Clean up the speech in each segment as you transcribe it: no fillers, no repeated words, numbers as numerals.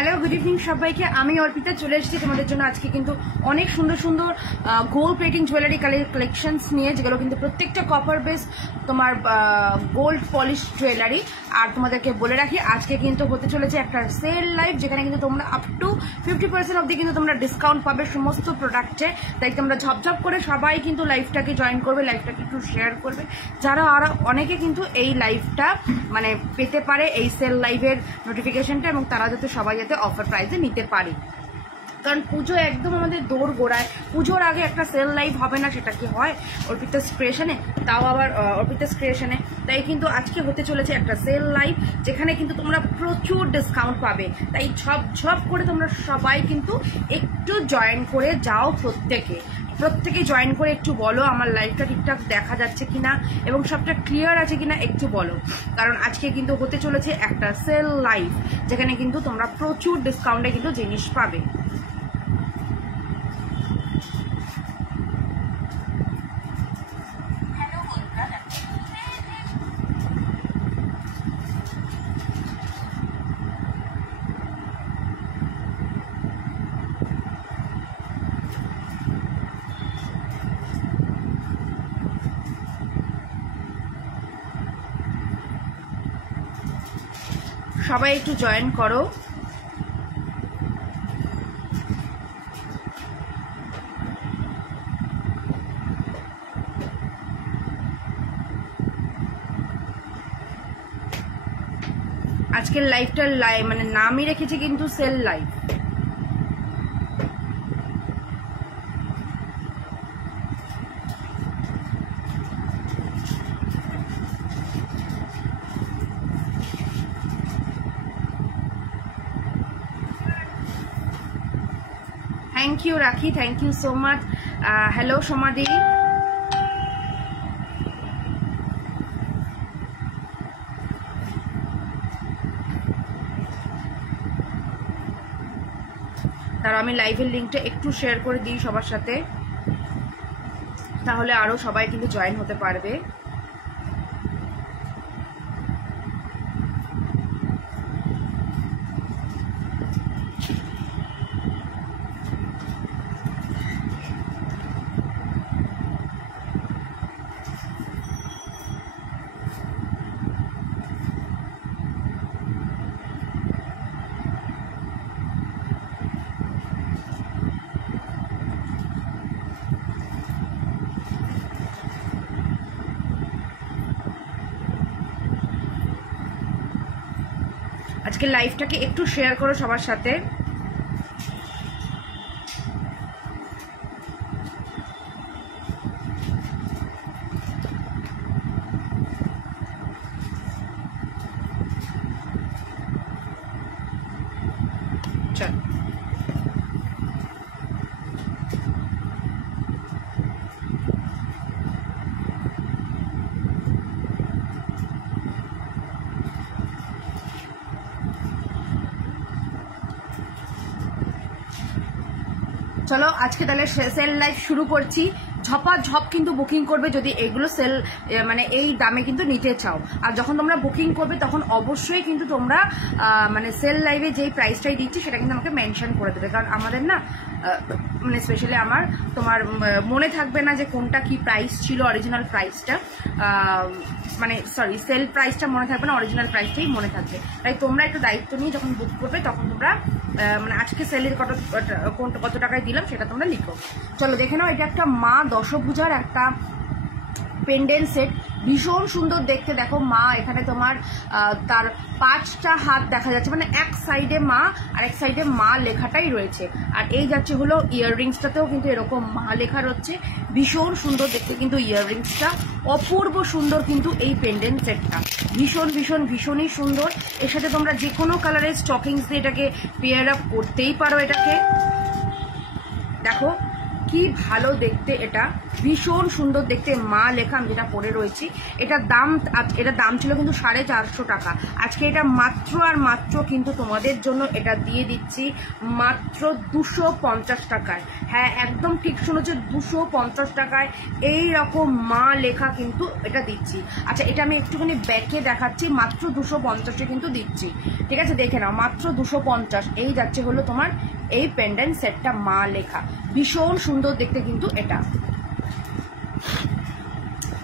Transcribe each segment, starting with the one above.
Hello, good evening সবাইকে। আমি অর্পিতা চলে এসেছি তোমাদের জন্য আজকে কিন্তু অনেক সুন্দর সুন্দর গোল্ড প্লেটিং জুয়েলারি কালেকশনস নিয়ে, যেগুলো কিন্তু প্রত্যেকটা কপার বেস তোমার গোল্ড পলিশ জুয়েলারি। আর তোমাদেরকে বলে রাখি, আজকে কিন্তু হতে চলেছে একটা সেল লাইভ, যেখানে কিন্তু তোমরা আপ টু 50% অবধি কিন্তু তোমরা ডিসকাউন্ট পাবে সমস্ত প্রোডাক্টে। তাই তোমরা ঝপঝপ করে সবাই কিন্তু লাইভটাকে জয়েন করবে, লাইভটাকে একটু শেয়ার করবে, যারা আরো অনেকে কিন্তু এই লাইভটা মানে পেতে পারে, এই সেল লাইভের নোটিফিকেশনটা, এবং তারা যাতে সবাই যাতে অফার প্রাইসে নিতে পারে। কারণ পুজো একদম আমাদের দৌড় গোড়ায়, পুজোর আগে একটা সেল লাইভ হবে না, সেটা কি হয় অর্পিতাস ক্রিয়েশনে, তাও আবার অর্পিতাস ক্রিয়েশনে। তাই কিন্তু আজকে হতে চলেছে একটা সেল লাইভ, যেখানে কিন্তু তোমরা প্রচুর ডিসকাউন্ট পাবে। তাই ঝপ করে তোমরা সবাই কিন্তু একটু জয়েন করে যাও, প্রত্যেকে জয়েন করে একটু বলো আমার লাইভটা ঠিকঠাক দেখা যাচ্ছে কিনা এবং সবটা ক্লিয়ার আছে কিনা একটু বলো। কারণ আজকে কিন্তু হতে চলেছে একটা সেল লাইভ, যেখানে কিন্তু তোমরা প্রচুর ডিসকাউন্টে কিন্তু জিনিস পাবে। সবাই একটু জয়েন করো। আজকের লাইভটার মানে নামই রেখেছি কিন্তু সেল লাইভ। থ্যাংক ইউ রাখি, thank you so much. Hello সোমাদি, তার আমি লাইভের লিঙ্কটা একটু শেয়ার করে দিই সবার সাথে, তাহলে আরো সবাই কিন্তু জয়েন হতে পারবে। আজকে লাইভটাকে একটু শেয়ার করো সবার সাথে। চল চলো আজকে তাহলে সেল লাইভ শুরু করছি। ঝপাঝপ কিন্তু বুকিং করবে যদি এগুলো সেল মানে এই দামে কিন্তু নিতে চাও। আর যখন তোমরা বুকিং করবে তখন অবশ্যই কিন্তু তোমরা মানে সেল লাইভে যেই প্রাইসটাই দিচ্ছি সেটা কিন্তু আমাকে মেনশন করে দেবে। কারণ আমাদের না মানে স্পেশালি আমার তোমার মনে থাকবে না যে কোনটা কি প্রাইস ছিল, অরিজিনাল প্রাইসটা মানে সরি সেল প্রাইসটা মনে থাকবে না, অরিজিনাল প্রাইসটাই মনে থাকবে। তাই তোমরা একটু দায়িত্ব নিয়ে যখন বুক করবে তখন তোমরা মানে আজকে সেলের কত টাকায় দিলাম সেটা তোমরা লিখো। চলো দেখে নাও, এটা একটা মা দশভুজার একটা পেন্ডেন্ট সেট, ভীষণ সুন্দর দেখতে। দেখো মা এখানে তোমার তার 5টা হাত দেখা যাচ্ছে, মানে এক সাইডে মা আর এক সাইডে মা লেখাটাই রয়েছে। আর এই যাচ্ছে হলো ইয়াররিংসটাতেও কিন্তু এরকম মা লেখা রয়েছে, ভীষণ সুন্দর দেখতে কিন্তু ইয়াররিংসটা, অপূর্ব সুন্দর কিন্তু এই পেন্ডেন্ট সেটটা, ভীষণই সুন্দর। এর সাথে তোমরা যে কোনো কালারের স্টকিংস দিয়ে এটাকে পেয়ার আপ করতেই পারো। এটাকে দেখো কি ভালো দেখতে, এটা ভীষণ সুন্দর দেখতে, মা লেখা আমি যেটা পরে রয়েছি। এটার দাম ছিল কিন্তু 450 টাকা। আজকে এটা মাত্র আর মাত্র কিন্তু তোমাদের জন্য এটা দিয়ে দিচ্ছি মাত্র 250 টাকায়। হ্যাঁ, একদম ঠিক শুনেছো, 250 টাকায় এই রকম মা লেখা কিন্তু এটা দিচ্ছি। আচ্ছা, এটা আমি একটুখানি ব্যাকে দেখাচ্ছি, মাত্র 250-এ কিন্তু দিচ্ছি। ঠিক আছে, দেখে নাও, মাত্র 250। এই যাচ্ছে হলো তোমার এই পেন্ডেন্ট সেটটা মা লেখা, ভীষণ সুন্দর দেখতে কিন্তু এটা।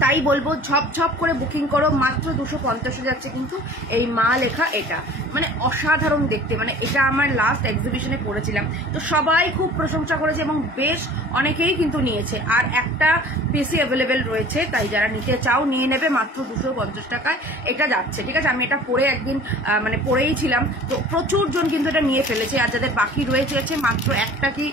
তাই বলবো ঝপঝপ করে বুকিং করো, মাত্র 250-এ যাচ্ছে কিন্তু এই মা লেখা এটা। মানে অসাধারণ দেখতে, মানে এটা আমার লাস্ট এক্সিবিশনে পড়েছিলাম, তো সবাই খুব প্রশংসা করেছে এবং বেশ অনেকেই কিন্তু নিয়েছে। আর একটা পিসি অ্যাভেলেবেল রয়েছে, তাই যারা নিতে চাও নিয়ে নেবে, মাত্র 250 টাকায় এটা যাচ্ছে। ঠিক আছে, আমি এটা পরে একদিন মানে পরেই ছিলাম, তো প্রচুর জন কিন্তু এটা নিয়ে ফেলেছে। আর যাদের বাকি রয়েছে মাত্র একটা কি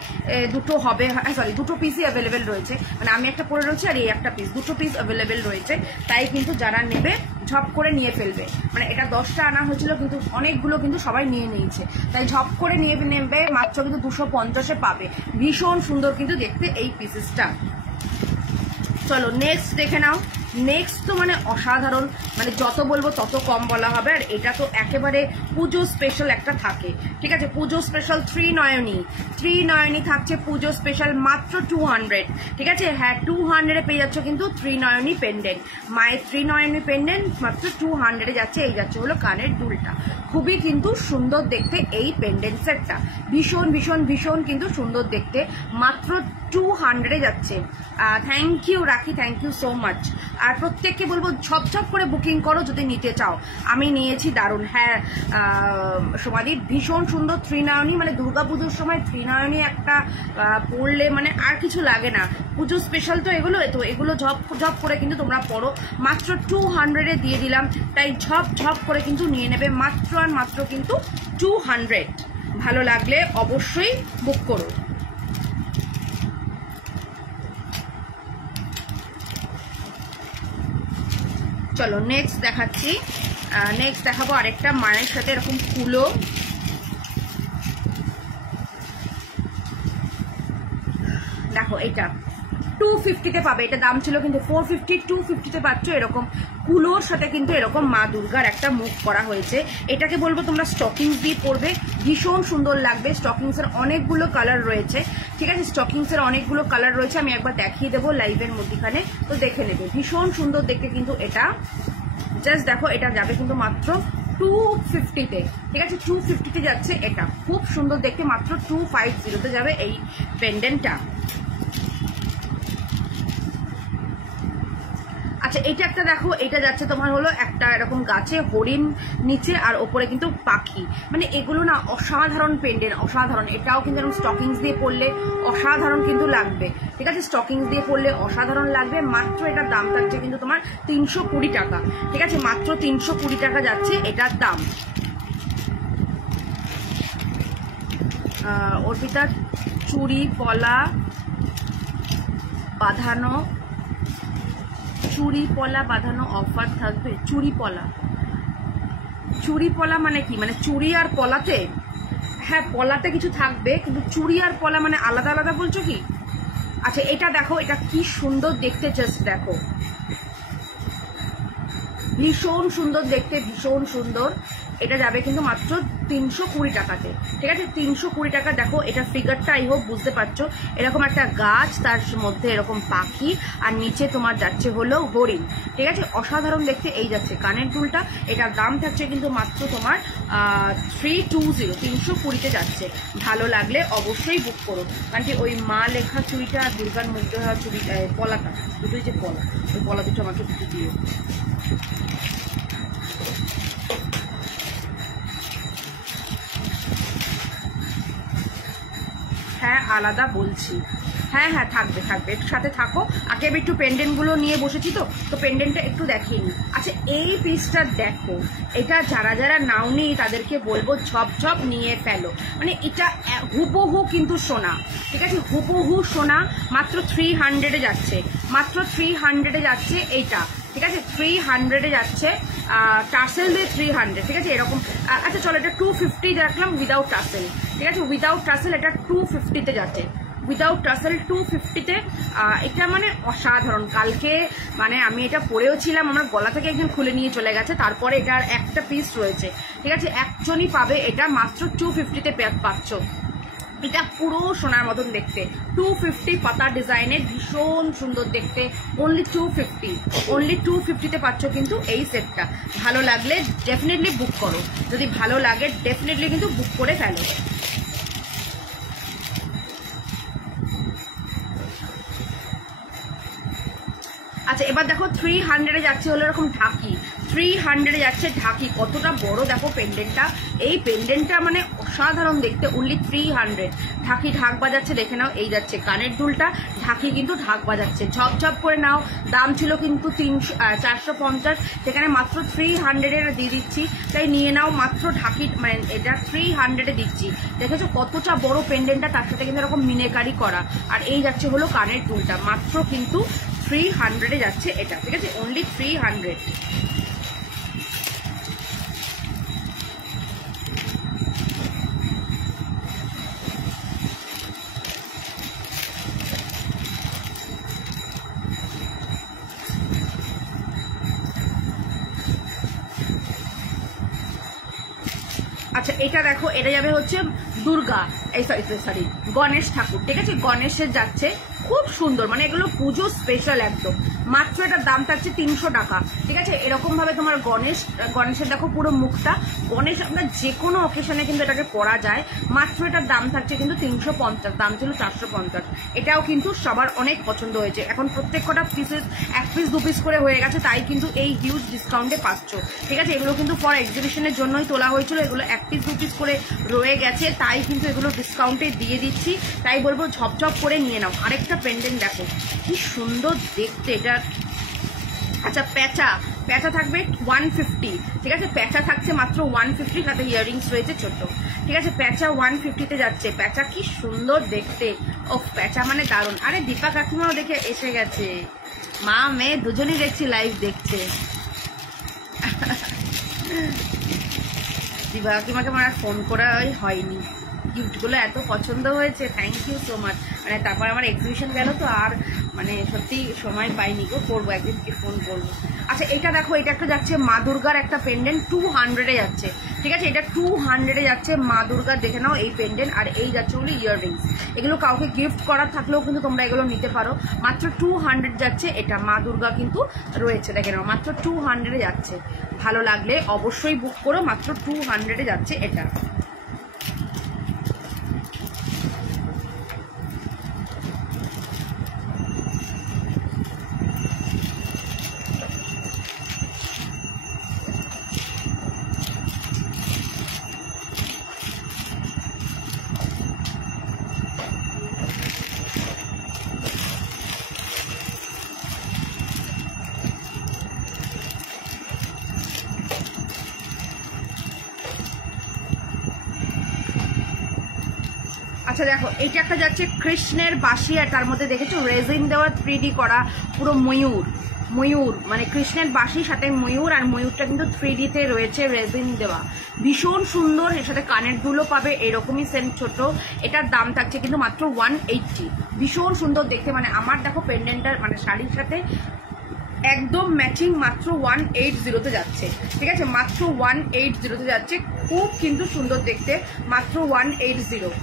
দুটো হবে, সরি দুটো পিসই অ্যাভেলেবেল রয়েছে, মানে আমি একটা পরে রয়েছে আর এই একটা পিস, দুটো পিস অ্যাভেলেবেল রয়েছে। তাই কিন্তু যারা নেবে ঝপ করে নিয়ে ফেলবে। মানে এটা 10টা আনা হয়েছিল কিন্তু অনেকগুলো কিন্তু সবাই নিয়ে নিয়েছে, তাই ঝপ করে নিয়ে নেবে, মাত্র কিন্তু 250-এ পাবে। ভীষণ সুন্দর কিন্তু দেখতে এই পিসেসটা। চলো নেক্সট দেখে নাও। নেক্সট তো মানে অসাধারণ, মানে যত বলবো তত কম বলা হবে। আর এটা তো একেবারে পুজো স্পেশাল একটা থাকে। ঠিক আছে, পুজো স্পেশাল ত্রিনয়নী থাকছে পুজো স্পেশাল মাত্র 200। ঠিক আছে, হ্যাঁ 200-এ পেয়ে যাচ্ছ কিন্তু ত্রিনয়নী পেন্ডেন্ট, মায়ের ত্রিনয়নী পেন্ডেন্ট মাত্র 200-এ যাচ্ছে। এই যাচ্ছে হলো কানের দুলটা, খুবই কিন্তু সুন্দর দেখতে এই পেন্ডেন্ট সেটটা, ভীষণ ভীষণ ভীষণ কিন্তু সুন্দর দেখতে, মাত্র 200-এ যাচ্ছে। থ্যাংক ইউ রাখি, থ্যাংক ইউ সো মাচ। আর প্রত্যেককে বলবো ঝপঝপ করে বুকিং করো যদি নিতে চাও। আমি নিয়েছি, দারুণ। হ্যাঁ সমাধি ভীষণ সুন্দর ত্রিনয়নী, মানে দুর্গাপুজোর সময় ত্রিনয়নী একটা পড়লে মানে আর কিছু লাগে না, পুজো স্পেশাল তো এগুলো, তো এগুলো ঝপ করে কিন্তু তোমরা পড়ো। মাত্র 200-এ দিয়ে দিলাম, তাই ঝপ করে কিন্তু নিয়ে নেবে, মাত্র আর মাত্র কিন্তু 200। ভালো লাগলে অবশ্যই বুক করো। চলো নেক্সট দেখাচ্ছি, নেক্সট দেখাবো আরেকটা মায়ের সাথে এরকম ফুলো। দেখো এটা 250-তে পাবে, এটা দাম ছিল কিন্তু 450, 250-তে পাচ্ছ এরকম কুলোর সাথে কিন্তু এরকম মা দুর্গার একটা মুখ করা হয়েছে। এটাকে বলবো তোমরা স্টকিংস দিয়ে পরবে, ভীষণ সুন্দর লাগবে। স্টকিংসের অনেকগুলো কালার রয়েছে। ঠিক আছে, স্টকিংসের অনেকগুলো কালার রয়েছে, আমি একবার দেখিয়ে দেবো লাইভের মধ্যখানে, তো দেখে নেবে। ভীষণ সুন্দর দেখতে কিন্তু এটা, জাস্ট দেখো এটা যাবে কিন্তু মাত্র 250-তে। ঠিক আছে, 250-তে যাচ্ছে এটা, খুব সুন্দর দেখতে, মাত্র 250-তে যাবে এই পেন্ডেন্টটা। আচ্ছা, এটা একটা দেখো, এটা যাচ্ছে তোমার হলো একটা এরকম গাছে হরিণ নিচে আর ওপরে কিন্তু পাখি, মানে এগুলো না অসাধারণ পেন্ডেন্ট, অসাধারণ। এটাও কিন্তু এরকম স্টকিংস দিয়ে পরলে অসাধারণ কিন্তু লাগবে। ঠিক আছে, স্টকিংস দিয়ে পরলে অসাধারণ লাগবে। মাত্র এটার দাম থাকছে কিন্তু তোমার 320 টাকা। ঠিক আছে, মাত্র 320 টাকা যাচ্ছে এটার দাম। অর্পিতার চুড়ি পলা বাঁধানো, চুড়ি পলা বাঁধানো অফার থাকবে। চুড়ি পলা মানে কি, মানে চুড়ি আর পলাতে? হ্যাঁ পলাতে কিছু থাকবে, কিন্তু চুড়ি আর পলা মানে আলাদা আলাদা বলছো কি? আচ্ছা এটা দেখো, এটা কি সুন্দর দেখতে, জাস্ট দেখো, ভীষণ সুন্দর দেখতে, ভীষণ সুন্দর। এটা যাবে কিন্তু মাত্র 320 টাকাতে। ঠিক আছে, 320 টাকা। দেখো এটা ফিগারটা আই হোপ বুঝতে পারছো, এরকম একটা গাছ, তার মধ্যে এরকম পাখি, আর নিচে তোমার যাচ্ছে হলো হরিণ। ঠিক আছে, অসাধারণ দেখতে। এই যাচ্ছে কানের দুলটা, এটার দাম থাকছে কিন্তু মাত্র তোমার 320-তে যাচ্ছে। ভালো লাগলে অবশ্যই বুক করো, কারণ কি ওই মা লেখা চুড়িটা আর দুর্গার মুগ্ধ হওয়া চুড়ি পলাটা, দুটোই যে পলা, ওই পলা দুটো আমাকে দুটো দিও। হ্যাঁ আলাদা বলছি, হ্যাঁ হ্যাঁ থাকবে থাকবে, একটু সাথে থাকো। আগে আমি একটু পেন্ডেন্টগুলো নিয়ে বসেছি, তো পেন্ডেন্টটা একটু দেখিয়ে নিই। আচ্ছা এই পিসটা দেখো, এটা যারা যারা নাওনি তাদেরকে বলবো ঝপঝপ নিয়ে ফেলো, মানে এটা হুবহু কিন্তু সোনা। ঠিক আছে, হুবহু সোনা, মাত্র 300-এ যাচ্ছে, মাত্র 300-এ যাচ্ছে এইটা। ঠিক আছে, 300-এ যাচ্ছে, টাসেল দিয়ে 300। ঠিক আছে, এরকম। আচ্ছা চলো এটা 250 রাখলাম উইদাউট টাসেল। ঠিক আছে, উইদাউট টাসেল এটা 250-তে যাচ্ছে, উইদাউট টাসেল 250-তে। এটা মানে অসাধারণ। কালকে মানে আমি এটা পরেও ছিলাম, আমার গলা থেকে একজন খুলে নিয়ে চলে গেছে, তারপরে এটার একটা পিস রয়েছে, ঠিক আছে, একজনই পাবে এটা, মাত্র 250-তে পাচ্ছ। এটা পুরো সোনার মতন দেখতে, 250 পাতা ডিজাইনের, ভীষণ সুন্দর দেখতে, অনলি 250তে পাচ্ছ কিন্তু এই সেটটা। ভালো লাগলে ডেফিনেটলি বুক করো, যদি ভালো লাগে ডেফিনেটলি কিন্তু বুক করে ফেলো। আচ্ছা এবার দেখো 300-এ যাচ্ছে হলো এরকম ঢাকি, 300-এ যাচ্ছে ঢাকি। কতটা বড় দেখো পেন্ডেন্টটা, এই পেন্ডেন্টটা মানে অসাধারণ দেখতে, অনলি 300। ঢাকি ঢাক বাজাচ্ছে, দেখে নাও, এই যাচ্ছে কানের দুলটা, ঢাকি কিন্তু ঢাক বাজাচ্ছে, ঝপঝপ করে নাও। দাম ছিল কিন্তু 450, সেখানে মাত্র 300-এর দিয়ে দিচ্ছি, তাই নিয়ে নাও। মাত্র ঢাকি মানে এটা 300-এ দিচ্ছি। দেখেছো কতটা বড় পেন্ডেন্টটা, তার সাথে কিন্তু এরকম মিনেকারি করা, আর এই যাচ্ছে হলো কানের দুলটা, মাত্র কিন্তু 300-এ যাচ্ছে এটা, ঠিক আছে, অনলি 300। আচ্ছা এটা দেখো, এটা যাবে হচ্ছে দুর্গা, এই সরি গণেশ ঠাকুর, ঠিক আছে, গণেশের যাচ্ছে, খুব সুন্দর, মানে এগুলো পুজো স্পেশাল একদম। মাত্র এটার দাম থাকছে 300 টাকা, ঠিক আছে। এরকম ভাবে তোমার গণেশের দেখো পুরো মুখটা, গণেশ আমরা যে কোনো অকেশনে কিন্তু এটাকে পরা যায়। মাত্র এটার দাম থাকছে কিন্তু 350, দাম ছিল 450। এটাও কিন্তু সবার অনেক পছন্দ হয়েছে, এখন প্রত্যেক কটা পিসেস 1 পিস 2 পিস করে হয়ে গেছে, তাই কিন্তু এই হিউজ ডিসকাউন্টে পাচ্ছ, ঠিক আছে। এগুলো কিন্তু ফর এক্সিবিশনের জন্যই তোলা হয়েছিল, এগুলো 1 পিস 2 পিস করে রয়ে গেছে, তাই কিন্তু এগুলো ডিসকাউন্টে দিয়ে দিচ্ছি, তাই বলবো ঝপঝপ করে নিয়ে নাও। আরেকটা পেন্ডেন্ট দেখো কি সুন্দর দেখতে এটা। আচ্ছা প্যাঁচা থাকবে 150, ঠিক আছে, প্যাঁচা থাকছে মাত্র 150, সাথে ইয়াররিংস রয়েছে ছোট, ঠিক আছে। প্যাঁচা 150-তে যাচ্ছে, প্যাঁচা কি সুন্দর দেখতে, ও প্যাঁচা মানে দারুণ। আরে দীপা কাকিমাও দেখে এসে গেছে, মা মেয়ে দুজনই দেখছি লাইভ দেখছে। দীপা কাকিমাকে আমার ফোন করা হয়নি, গিফটগুলো এত পছন্দ হয়েছে, থ্যাংক ইউ সো মাচ। মানে তারপর আমার এক্সিবিশন গেল তো আর মানে সত্যি সময় পাইনি গো, করবো একদিন কি ফোন করবো। আচ্ছা এটা দেখো, এটা একটা যাচ্ছে মা দুর্গার একটা পেন্ডেন্ট, 200-এ যাচ্ছে, ঠিক আছে, এটা 200-এ যাচ্ছে মা দুর্গার, দেখে নাও এই পেন্ডেন্ট, আর এই যাচ্ছে হলো ইয়াররিংস। এগুলো কাউকে গিফট করার থাকলেও কিন্তু তোমরা এগুলো নিতে পারো, মাত্র 200 যাচ্ছে এটা। মা দুর্গা কিন্তু রয়েছে, দেখে নাও, মাত্র 200-এ যাচ্ছে। ভালো লাগলে অবশ্যই বুক করো, মাত্র 200-এ যাচ্ছে এটা। আচ্ছা দেখো, এইটা একটা যাচ্ছে কৃষ্ণের বাঁশি, আর তার মধ্যে দেখেছো রেজিন দেওয়া 3D করা পুরো ময়ূর মানে কৃষ্ণের বাঁশির সাথে ময়ূর, আর ময়ূরটা কিন্তু 3D-তে রয়েছে, রেজিন দেওয়া, ভীষণ সুন্দর। এর সাথে কানের দুলও পাবে এরকমই সেম ছোট। এটার দাম থাকছে কিন্তু মাত্র 180, ভীষণ সুন্দর দেখতে। মানে আমার দেখো পেন্ডেন্টটার মানে শাড়ির সাথে একদম ম্যাচিং, মাত্র 180-তে যাচ্ছে, ঠিক আছে, মাত্র 180-তে যাচ্ছে, খুব কিন্তু সুন্দর দেখতে, মাত্র 180।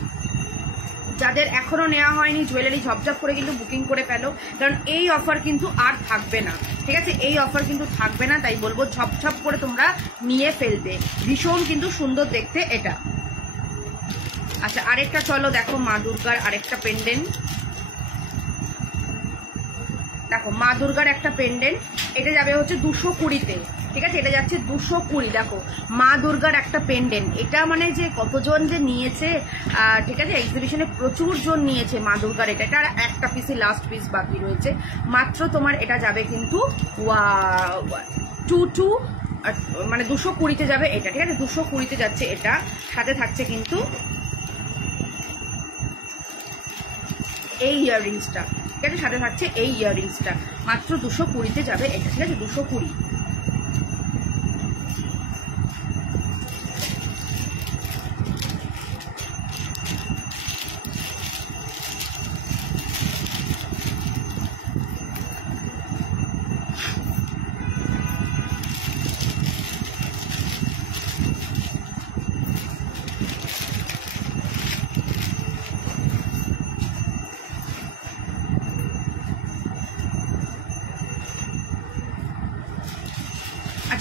যাদের এখনো নেওয়া হয়নি জুয়েলারি, ঝপঝপ করে কিন্তু বুকিং করে ফেলো, কারণ এই অফার কিন্তু আর থাকবে না, ঠিক আছে, এই অফার কিন্তু থাকবে না, তাই বলবো ঝপঝপ করে তোমরা নিয়ে ফেলবে, ভীষণ কিন্তু সুন্দর দেখতে এটা। আচ্ছা আরেকটা চলো দেখো, মা দুর্গার আরেকটা পেন্ডেন্ট দেখো, মা দুর্গার একটা পেন্ডেন্ট, এটা যাবে হচ্ছে 220-তে, ঠিক আছে, এটা যাচ্ছে 220। দেখো মা দুর্গার একটা পেন্ডেন্ট, এটা মানে যে কতজন যে নিয়েছে, ঠিক আছে, এক্সিবিশনে প্রচুর জন নিয়েছে মা দুর্গার এটা। এটা একটা পিসই লাস্ট পিস বাকি রয়েছে, মাত্র তোমার এটা যাবে কিন্তু 220-তে যাবে এটা, ঠিক আছে, 220-তে যাচ্ছে এটা। সাথে থাকছে কিন্তু এই ইয়াররিংসটা, ঠিক আছে, সাথে থাকছে এই ইয়াররিংসটা, মাত্র 220-তে যাবে এটা, ঠিক আছে, 220।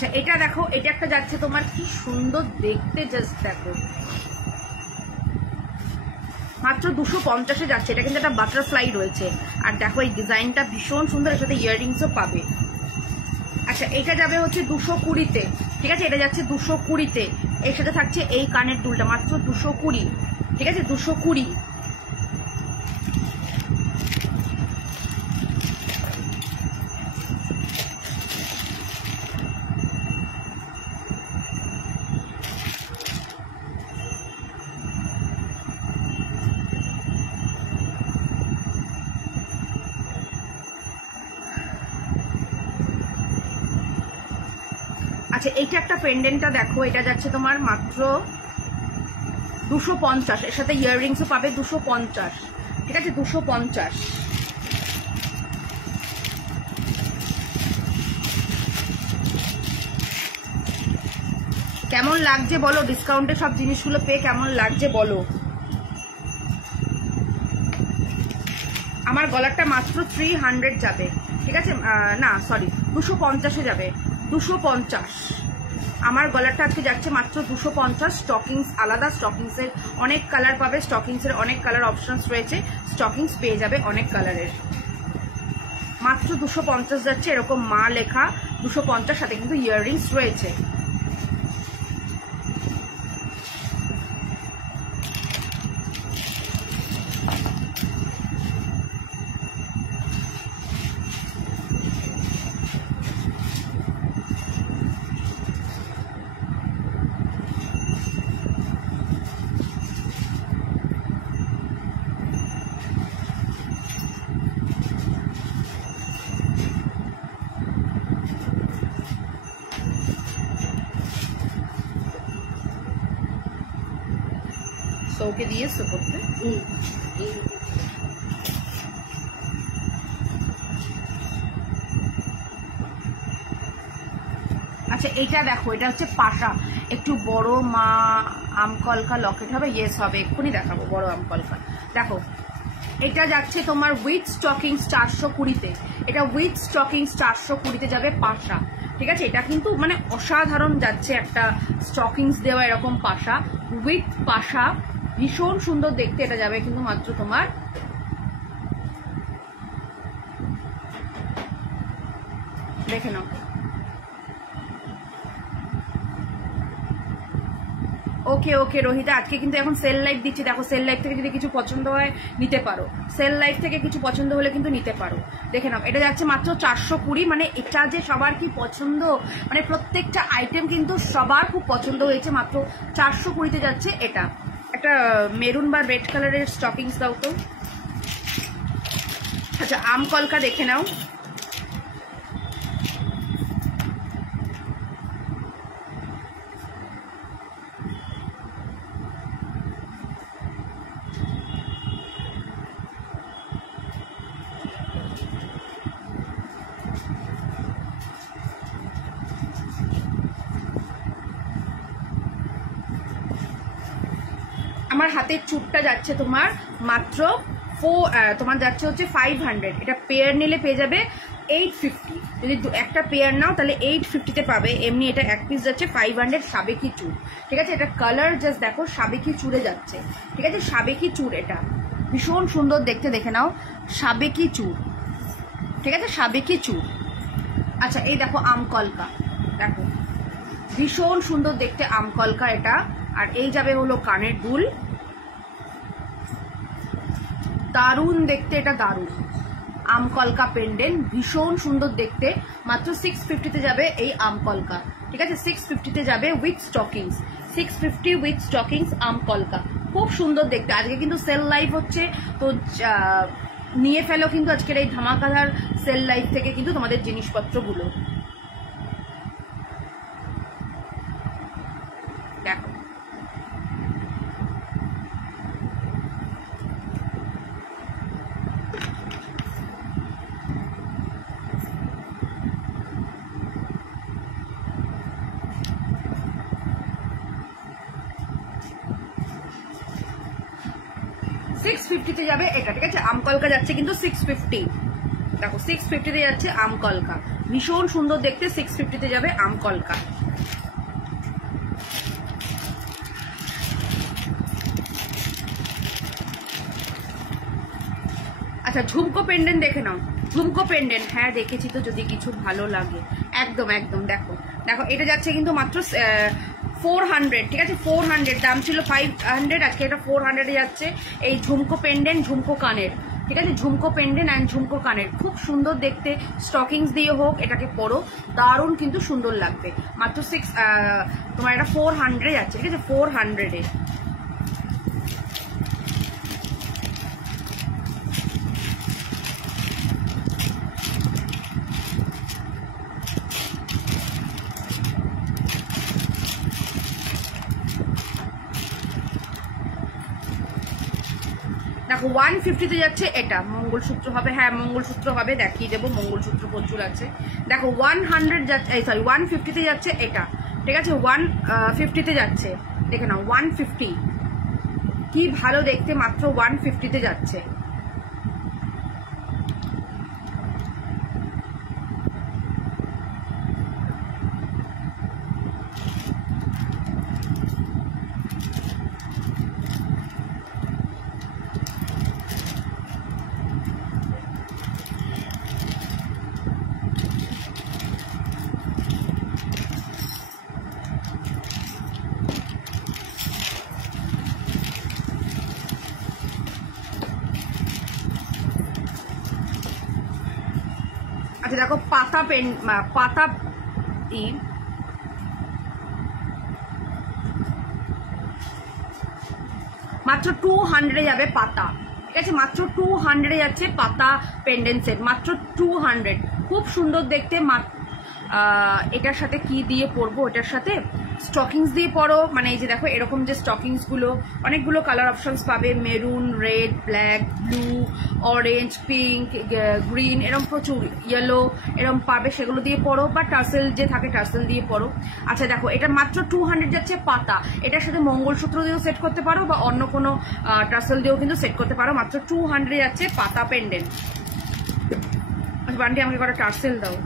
আচ্ছা এটা দেখো, এটা একটা যাচ্ছে তোমার কি সুন্দর দেখতে, জাস্ট দেখো মাত্র 250-এ যাচ্ছে। এটা কিন্তু একটা বাটারফ্লাই রয়েছে, আর দেখো এই ডিজাইনটা ভীষণ সুন্দর, এর সাথে ইয়াররিংসও পাবে। আচ্ছা এটা যাবে হচ্ছে 220-তে, ঠিক আছে, এটা যাচ্ছে 220-তে। এর সাথে থাকছে এই কানের দুলটা মাত্র 220, ঠিক আছে, 220। আচ্ছা এইটা একটা পেন্ডেন্টটা দেখো, এটা যাচ্ছে তোমার মাত্র 250, এর সাথে ইয়াররিংসও পাবে 250, ঠিক আছে, 250। কেমন লাগছে বলো, ডিসকাউন্টে সব জিনিসগুলো পেয়ে কেমন লাগছে বলো। আমার গলারটা মাত্র 300 যাবে, ঠিক আছে, না সরি 250-এ যাবে, 250। আমার গলারটা আজকে যাচ্ছে মাত্র 250। স্টকিংস আলাদা, স্টকিংসের অনেক কালার পাবে, স্টকিংসের অনেক কালার অপশনস রয়েছে, স্টকিংস পেয়ে যাবে অনেক কালারের। মাত্র 250 যাচ্ছে, এরকম মা লেখা 250, সাথে কিন্তু ইয়াররিংস রয়েছে। ওকে দিয়ে করতে আচ্ছা এইটা দেখো, এটা হচ্ছে পাশা, একটু বড় মা আমকলকা লকেট হবে, ইয়েস হবে, এক্ষুনি দেখাবো বড় আমকলকা। দেখো এটা যাচ্ছে তোমার উইথ স্টকিংস 420-তে, এটা উইথ স্টকিংস 420-তে যাবে পাশা, ঠিক আছে। এটা কিন্তু মানে অসাধারণ যাচ্ছে, একটা স্টকিংস দেওয়া এরকম পাশা, উইথ পাশা, ভীষণ সুন্দর দেখতে। এটা যাবে কিন্তু মাত্র তোমার দেখে নাও, ওকে ওকে রোহিতা, আজকে কিন্তু এখন সেল লাইভ দিচ্ছি, দেখো সেল লাইভ থেকে যদি কিছু পছন্দ হয় নিতে পারো, সেল লাইভ থেকে কিছু পছন্দ হলে কিন্তু নিতে পারো। দেখে নাও এটা যাচ্ছে মাত্র 420, মানে এটা যে সবার কি পছন্দ, মানে প্রত্যেকটা আইটেম কিন্তু সবার খুব পছন্দ হয়েছে, মাত্র 420-তে যাচ্ছে। এটা একটা মেরুন বা রেড কালারের স্টকিংস দাও তো। আচ্ছা আমকলকা দেখে নাও, আমার হাতের চুপটা যাচ্ছে তোমার মাত্র তোমার যাচ্ছে হচ্ছে 500, এটা পেয়ার নিলে পেয়ে যাবে 850, যদি একটা পেয়ার নাও তাহলে 850-তে পাবে। এমনি এটা এক পিস যাচ্ছে 500, সাবেকি চুর, ঠিক আছে। এটা কালার জাস্ট দেখো, সাবেকি চুরে যাচ্ছে, ঠিক আছে, সাবেকি চুর, এটা ভীষণ সুন্দর দেখতে, দেখে নাও সাবেকি চুর, ঠিক আছে, সাবেকি চুর। আচ্ছা এই দেখো আমকলকা, দেখো ভীষণ সুন্দর দেখতে আমকলকা এটা। আর এই যাবে হলো কানের দুল, দারুণ দেখতে, এটা দারুণ আমকলকা পেন্ডেন্ট, ভীষণ সুন্দর দেখতে, মাত্র 650-তে যাবে এই আমকলকা, ঠিক আছে, 650-তে যাবে উইথ স্টকিংস, 650 উইথ স্টকিংস আমকলকা, খুব সুন্দর দেখতে। আজকে কিন্তু সেল লাইভ হচ্ছে, তো নিয়ে ফেলো কিন্তু আজকের এই ধামাকাদার সেল লাইভ থেকে কিন্তু তোমাদের জিনিসপত্রগুলো। দেখো $650-তে যাবে এটা, ঠিক আছে, আমকলকা যাচ্ছে কিন্তু 650। দেখো 650-তে যাচ্ছে আমকলকা, ভীষণ সুন্দর দেখতে। 650-তে যাবে আমকলকা। আচ্ছা ঝুমকো পেন্ডেন্ট দেখে নাও, ঝুমকো পেন্ডেন্ট, হ্যাঁ দেখেছি তো, যদি কিছু ভালো লাগে একদম একদম। দেখো দেখো এটা যাচ্ছে কিন্তু মাত্র 400, ঠিক আছে 400, দাম ছিল 500, আজকে এটা 400-এ যাচ্ছে। এই ঝুমকো পেন্ডেন্ট, ঝুমকো কানের, ঠিক আছে, ঝুমকো পেন্ডেন্ট অ্যান্ড ঝুমকো কানের, খুব সুন্দর দেখতে। স্টকিংস দিয়ে হোক এটাকে পরো, দারুণ কিন্তু সুন্দর লাগবে। মাত্র তোমার এটা 400 যাচ্ছে, ঠিক আছে 400-এ। দেখো 150-তে যাচ্ছে এটা, মঙ্গলসূত্র হবে, হ্যাঁ মঙ্গলসূত্র হবে, দেখিয়ে দেবো, মঙ্গলসূত্র প্রচুর আছে। দেখো 100 যাচ্ছে, সরি 150-তে যাচ্ছে এটা, ঠিক আছে 150-তে যাচ্ছে, দেখে নাও 150, কি ভালো দেখতে, মাত্র 150-তে যাচ্ছে। আচ্ছা দেখো পাতা পেন, পাতা মাত্র 200-এ যাবে পাতা, ঠিক আছে মাত্র 200-এ যাচ্ছে পাতা পেন্ডেন্ট সেট, মাত্র 200, খুব সুন্দর দেখতে। এটার সাথে কি দিয়ে পরবো, এটার সাথে স্টকিংস দিয়ে পরো, মানে এই যে দেখো এরকম যে স্টকিংস গুলো, অনেকগুলো কালার অপশনস পাবে, maroon, red, black, blue, orange, pink, green, এরকম প্রচুর, ইয়েলো এরকম পাবে, সেগুলো দিয়ে পরো, বা টার্সেল যে থাকে টার্সেল দিয়ে পরো। আচ্ছা দেখো এটা মাত্র 200 যাচ্ছে পাতা, এটার সাথে মঙ্গলসূত্র দিয়েও সেট করতে পারো, বা অন্য কোনো টার্সেল দিয়েও কিন্তু সেট করতে পারো, মাত্র 200 যাচ্ছে পাতা পেন্ডেন্ট। আচ্ছা বান্টি আমাকে কটা টার্সেল দাও।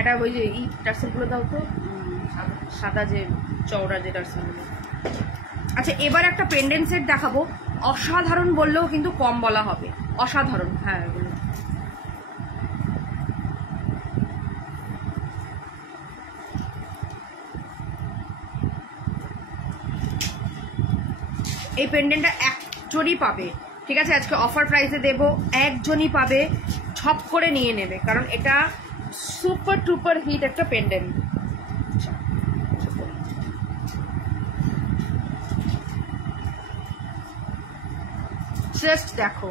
এটা ওই যে এই টার্সেলগুলো দাও তো, সাদা যে চওড়া যে টার্সেলগুলো। আচ্ছা এবার একটা পেন্ডেন্ট সেট দেখাবো, অসাধারণ বললেও কিন্তু কম বলা হবে, অসাধারণ। হ্যাঁ এগুলো এই পেন্ডেন্টটা একজনই পাবে, ঠিক আছে আজকে অফার প্রাইসে দেবো, একজনই পাবে, ছপ করে নিয়ে নেবে, কারণ এটা সুপার টুপার হিট একটা পেন্ডেন্ট। জাস্ট দেখো,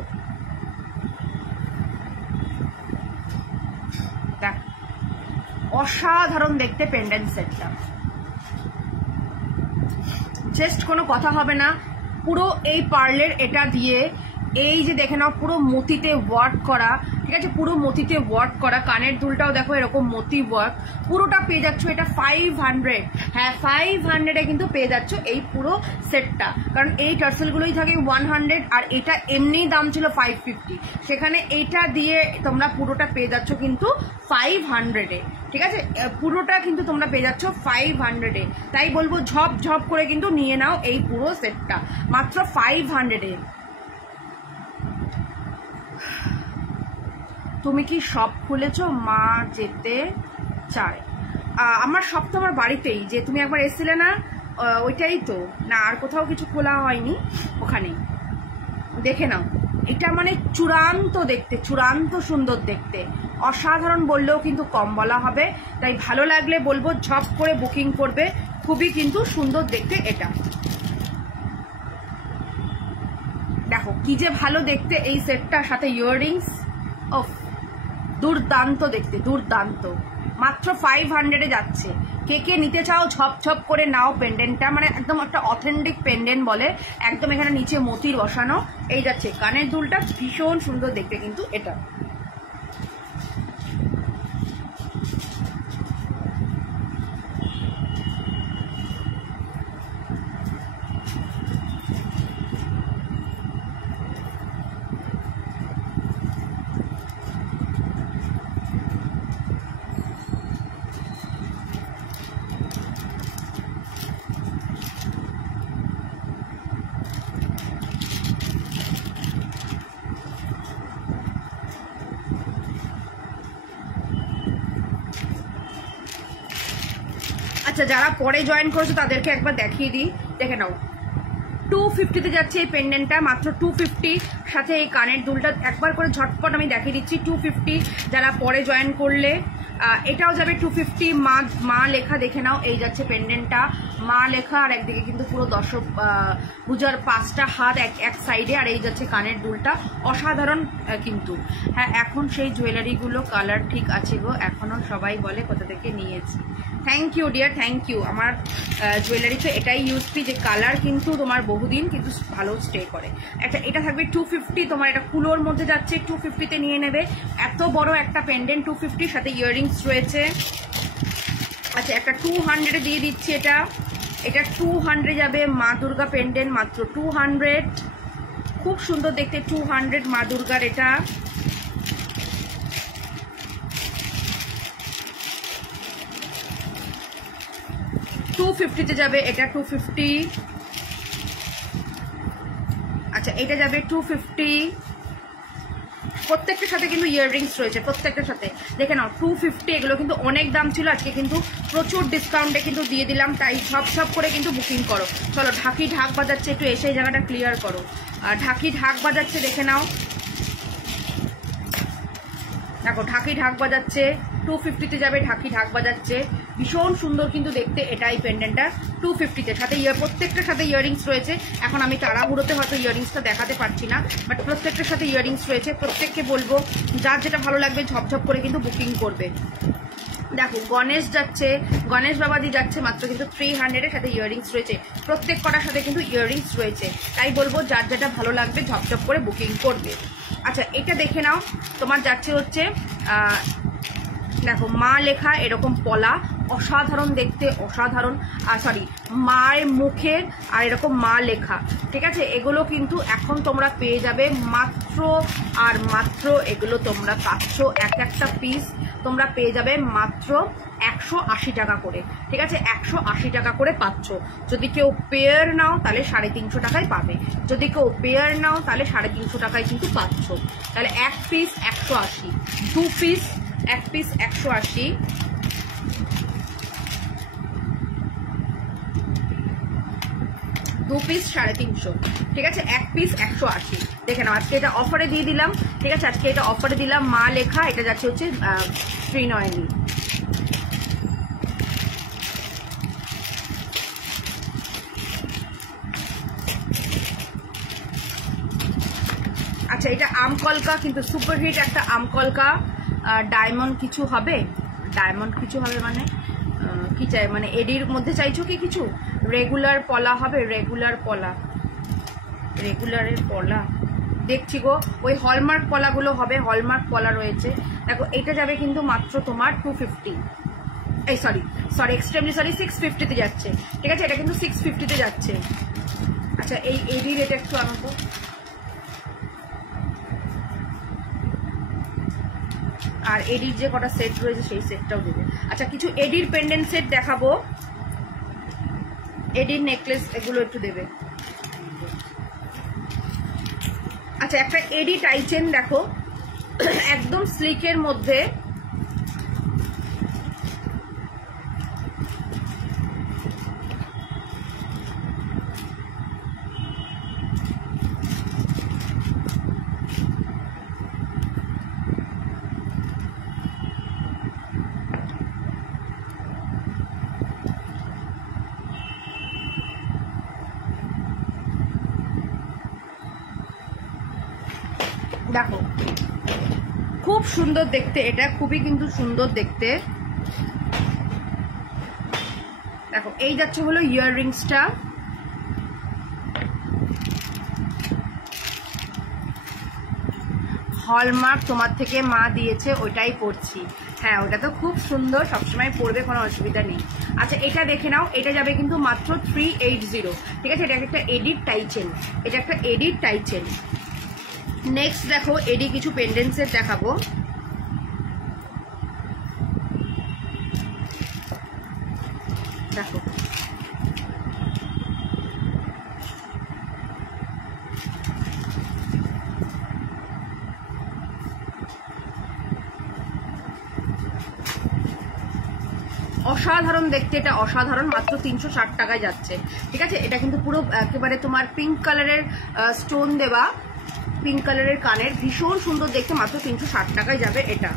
দেখ অসাধারণ দেখতে পেন্ডেন্ট সেটটা, জাস্ট কোনো কথা হবে না। পুরো এই পার্লের এটা দিয়ে, এই যে দেখে নাও পুরো মতিতে ওয়ার্ক করা, ঠিক আছে পুরো মতিতে ওয়ার্ক করা, কানের দুলটাও দেখো এরকম মতি ওয়ার্ক, পুরোটা পেয়ে যাচ্ছ এটা 500, হ্যাঁ 500-এ কিন্তু পেয়ে যাচ্ছ এই পুরো সেটটা, কারণ এই টার্সেলগুলোই থাকে 100, আর এটা এমনিই দাম ছিল 550, সেখানে এইটা দিয়ে তোমরা পুরোটা পেয়ে যাচ্ছ কিন্তু 500-এ, ঠিক আছে পুরোটা কিন্তু তোমরা পেয়ে যাচ্ছ 500-এ। তাই বলবো ঝপ ঝপ করে কিন্তু নিয়ে নাও এই পুরো সেটটা, মাত্র 500-এ। তুমি কি সব খুলেছো? মা যেতে চায়, আমার সব তো আমার বাড়িতেই, যে তুমি একবার এসেছিলে না ওইটাই তো, না আর কোথাও কিছু খোলা হয়নি, ওখানেই দেখে নাও। এটা মানে চূড়ান্ত দেখতে, চূড়ান্ত সুন্দর দেখতে, অসাধারণ বললেও কিন্তু কম বলা হবে, তাই ভালো লাগলে বলবো ঝপ করে বুকিং করবে, খুবই কিন্তু সুন্দর দেখতে এটা। দেখো কি যে ভালো দেখতে এই সেটটার সাথে ইয়াররিংস, ও দুর্দান্ত দেখতে, দুর্দান্ত, মাত্র 500-এ যাচ্ছে। কে কে নিতে চাও ঝপ ঝপ করে নাও পেন্ডেন্টটা, মানে একদম একটা অথেন্টিক পেন্ডেন্ট বলে, একদম এখানে নিচে মতির বসানো, এই যাচ্ছে কানের দুলটা, ভীষণ সুন্দর দেখতে কিন্তু এটা। আচ্ছা, যারা পরে জয়েন করেছো তাদেরকে একবার দেখিয়ে দিই, দেখে নাও। 250-তে যাচ্ছে এই পেন্ডেন্টটা, মাত্র 250, সাথে এই কানের দুলটা একবার করে ঝটপট আমি দেখিয়ে দিচ্ছি। 250 যারা পরে জয়েন করলে, এটাও যাবে 250। মা লেখা দেখে নাও, এই যাচ্ছে পেন্ডেন্টটা মা লেখা, আর একদিকে কিন্তু পুরো দর্শক পূজার 5টা হাত এক সাইডে, আর এই যাচ্ছে কানের দুলটা, অসাধারণ কিন্তু। হ্যাঁ, এখন সেই জুয়েলারিগুলো কালার ঠিক আছে গো, এখনো সবাই বলে কোথা থেকে নিয়েছি। Thank you dear, thank you. আমার জুয়েলারিতে এটাই ইউজপি যে কালার কিন্তু তোমার বহুদিন কিন্তু ভালো স্টে করে। একটা এটা থাকবে 250, তোমার এটা কুলোর মধ্যে যাচ্ছে, 250-তে নিয়ে নেবে। এত বড় একটা পেন্ডেন্ট 250, সাথে ইয়াররিংস রয়েছে। আচ্ছা, একটা 200-এ দিয়ে দিচ্ছি। এটা 200 যাবে, মা দুর্গা পেন্ডেন্ট, মাত্র 200। খুব সুন্দর দেখতে, 200 মা দুর্গার। এটা $250-তে যাবে, এটা 250। আচ্ছা, এটা যাবে 250। প্রত্যেকটার সাথে কিন্তু ইয়াররিংস রয়েছে, প্রত্যেকটার সাথে দেখে নাও 250। এগুলো কিন্তু অনেক দাম ছিল, আজকে কিন্তু প্রচুর ডিসকাউন্টে কিন্তু দিয়ে দিলাম, তাই সব করে কিন্তু বুকিং করো। চলো, ঢাকি ঢাক বাজাচ্ছে, একটু এসে এই জায়গাটা ক্লিয়ার করো। ঢাকি ঢাক বাজাচ্ছে, দেখে নাও, দেখো ঢাকি ঢাক বাজাচ্ছে। 250-তে যাবে, ঢাকি ঢাক বাজাচ্ছে, ভীষণ সুন্দর কিন্তু দেখতে। এটাই পেন্ডেন্টটা 250-তে, সাথে প্রত্যেকটার সাথে ইয়াররিংস রয়েছে। এখন আমি তাড়াহুড়োতে হয়তো ইয়াররিংসটা দেখাতে পারছি না, বাট প্রত্যেকটার সাথে ইয়াররিংস রয়েছে। প্রত্যেককে বলবো যার যেটা ভালো লাগবে ঝপঝপ করে কিন্তু বুকিং করবে। দেখো, গণেশ যাচ্ছে, গণেশ বাবাজি যাচ্ছে, মাত্র কিন্তু 300-এর সাথে ইয়াররিংস রয়েছে। প্রত্যেক কটার সাথে কিন্তু ইয়াররিংস রয়েছে, তাই বলবো যার যেটা ভালো লাগবে ঝপঝপ করে বুকিং করবে। আচ্ছা, এটা দেখে নাও, তোমার যাচ্ছে হচ্ছে দেখো মা লেখা, এরকম পলা, অসাধারণ দেখতে, অসাধারণ। সরি, মায়ের মুখের আর এরকম মা লেখা, ঠিক আছে। এগুলো কিন্তু এখন তোমরা পেয়ে যাবে মাত্র আর মাত্র, এগুলো তোমরা পাচ্ছ একটা পিস তোমরা পেয়ে যাবে মাত্র 180 টাকা করে, ঠিক আছে। 180 টাকা করে পাচ্ছ। যদি কেউ পেয়ার নাও তাহলে 350 টাকায় পাবে, যদি কেউ পেয়ার নাও তাহলে 350 টাকায় কিন্তু পাচ্ছ। তাহলে এক পিস 180, 2 পিস, এক পিস 180, 2 পিস 350, ঠিক আছে। এক পিস 180। দেখে নাও, আজকে এটা অফারে দিয়ে দিলাম, ঠিক আছে। আজকে এটা অফারে দিলাম, মা লেখা। এটা যাচ্ছে হচ্ছে শ্রীনয়নী। আচ্ছা, এটা আমকলকা, কিন্তু সুপারহিট একটা আমকলকা। ডায়মন্ড কিছু হবে, ডায়মন্ড কিছু হবে মানে কি চাই, মানে এডির মধ্যে চাইছো কি কিছু? রেগুলার পলা হবে, রেগুলার পলা, রেগুলারের পলা দেখছি গো। ওই হলমার্ক পলাগুলো হবে, হলমার্ক পলা রয়েছে। দেখো, এটা যাবে কিন্তু মাত্র তোমার 250, এই সরি এক্সট্রিমলি সরি, 650-তে যাচ্ছে, ঠিক আছে। এটা কিন্তু 650-তে যাচ্ছে। আচ্ছা, এই এডির এটা একটু আনবো। আর এডির যে কটা সেট রয়েছে সেই সেটটাও দেবে। আচ্ছা, কিছু এডির পেন্ডেন্ট সেট দেখাবো, এডির নেকলেস, এগুলো একটু দেবে। আচ্ছা, একটা এডি টাইচেন দেখো, একদম স্লিকের মধ্যে, দেখো খুব সুন্দর দেখতে, এটা খুবই কিন্তু সুন্দর দেখতে। দেখো, এই যাচ্ছে হলো ইয়াররিংসটা, হলমার্ক তোমার থেকে মা দিয়েছে, ওইটাই পরছি। হ্যাঁ, ওটা তো খুব সুন্দর, সবসময় পরবে, কোনো অসুবিধা নেই। আচ্ছা, এটা দেখে নাও, এটা যাবে কিন্তু মাত্র 380, ঠিক আছে। এটা একটা এডিট টাইচেন, এটা একটা এডিট টাইচেন। নেক্সট দেখো, এডি কিছু পেন্ডেন্টসের দেখাবো। দেখো, অসাধারণ দেখতে, এটা অসাধারণ, মাত্র 360 টাকায় যাচ্ছে। ঠিক আছে, এটা কিন্তু পুরো একেবারে তোমার পিঙ্ক কালারের স্টোন দেওয়া, পিঙ্ক কালারের কানের, ভীষণ সুন্দর দেখতে, মাত্র 360 টাকায় যাবে এটা।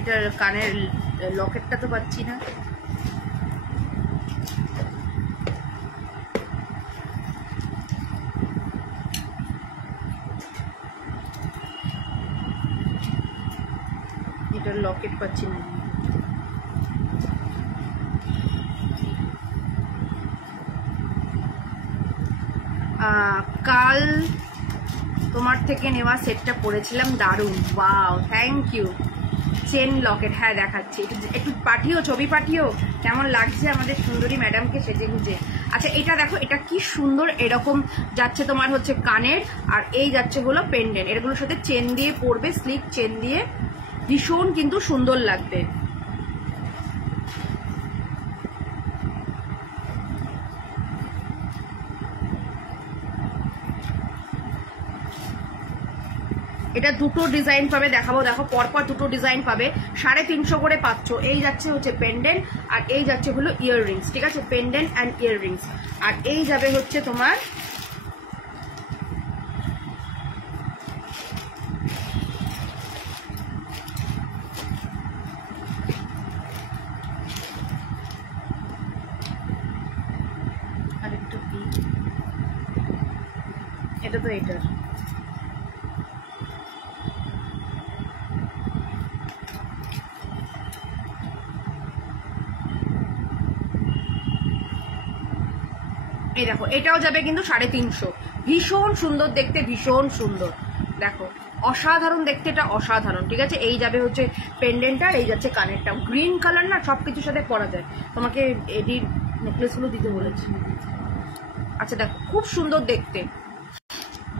এটার কানের লকেটটা তো পাচ্ছি না। এটার লকেট পাচ্ছি না। কাল তোমার থেকে নেওয়া সেটটা পরেছিলাম, দারুণ, wow, thank you. Chain locket, হ্যাঁ দেখাচ্ছি, একটু পাঠিও, ছবি পাঠিও, কেমন লাগছে আমাদের সুন্দরী ম্যাডামকে সেজে গুজে। আচ্ছা এটা দেখো, এটা কি সুন্দর, এরকম যাচ্ছে তোমার হচ্ছে কানের, আর এই যাচ্ছে হলো পেন্ডেন্ট, এগুলোর সাথে চেন দিয়ে পরবে, স্লিক চেন দিয়ে, ভীষণ কিন্তু সুন্দর লাগবে। এটা দুটো ডিজাইন পাবে, দেখাবো, দেখো পরপর দুটো ডিজাইন পাবে, 350 করে পাচ্ছ। এই যাচ্ছে হচ্ছে পেন্ডেন্ট, আর এই যাচ্ছে হলো ইয়াররিংস। ঠিক আছে, পেন্ডেন্ট অ্যান্ড ইয়াররিংস, আর এই যাবে হচ্ছে তোমার আরেকটা কি, এটা তো এটার, এই দেখো, এটাও যাবে কিন্তু 350, ভীষণ সুন্দর দেখতে, ভীষণ সুন্দর, দেখো অসাধারণ দেখতে, এটা অসাধারণ। ঠিক আছে, এই যাবে হচ্ছে পেন্ডেন্টটা, এই যাচ্ছে কানেরটা, গ্রিন কালার না, সবকিছুর সাথে পরা যায়। তোমাকে এডির নেকলেসগুলো দিতে বলেছি। আচ্ছা দেখো, খুব সুন্দর দেখতে,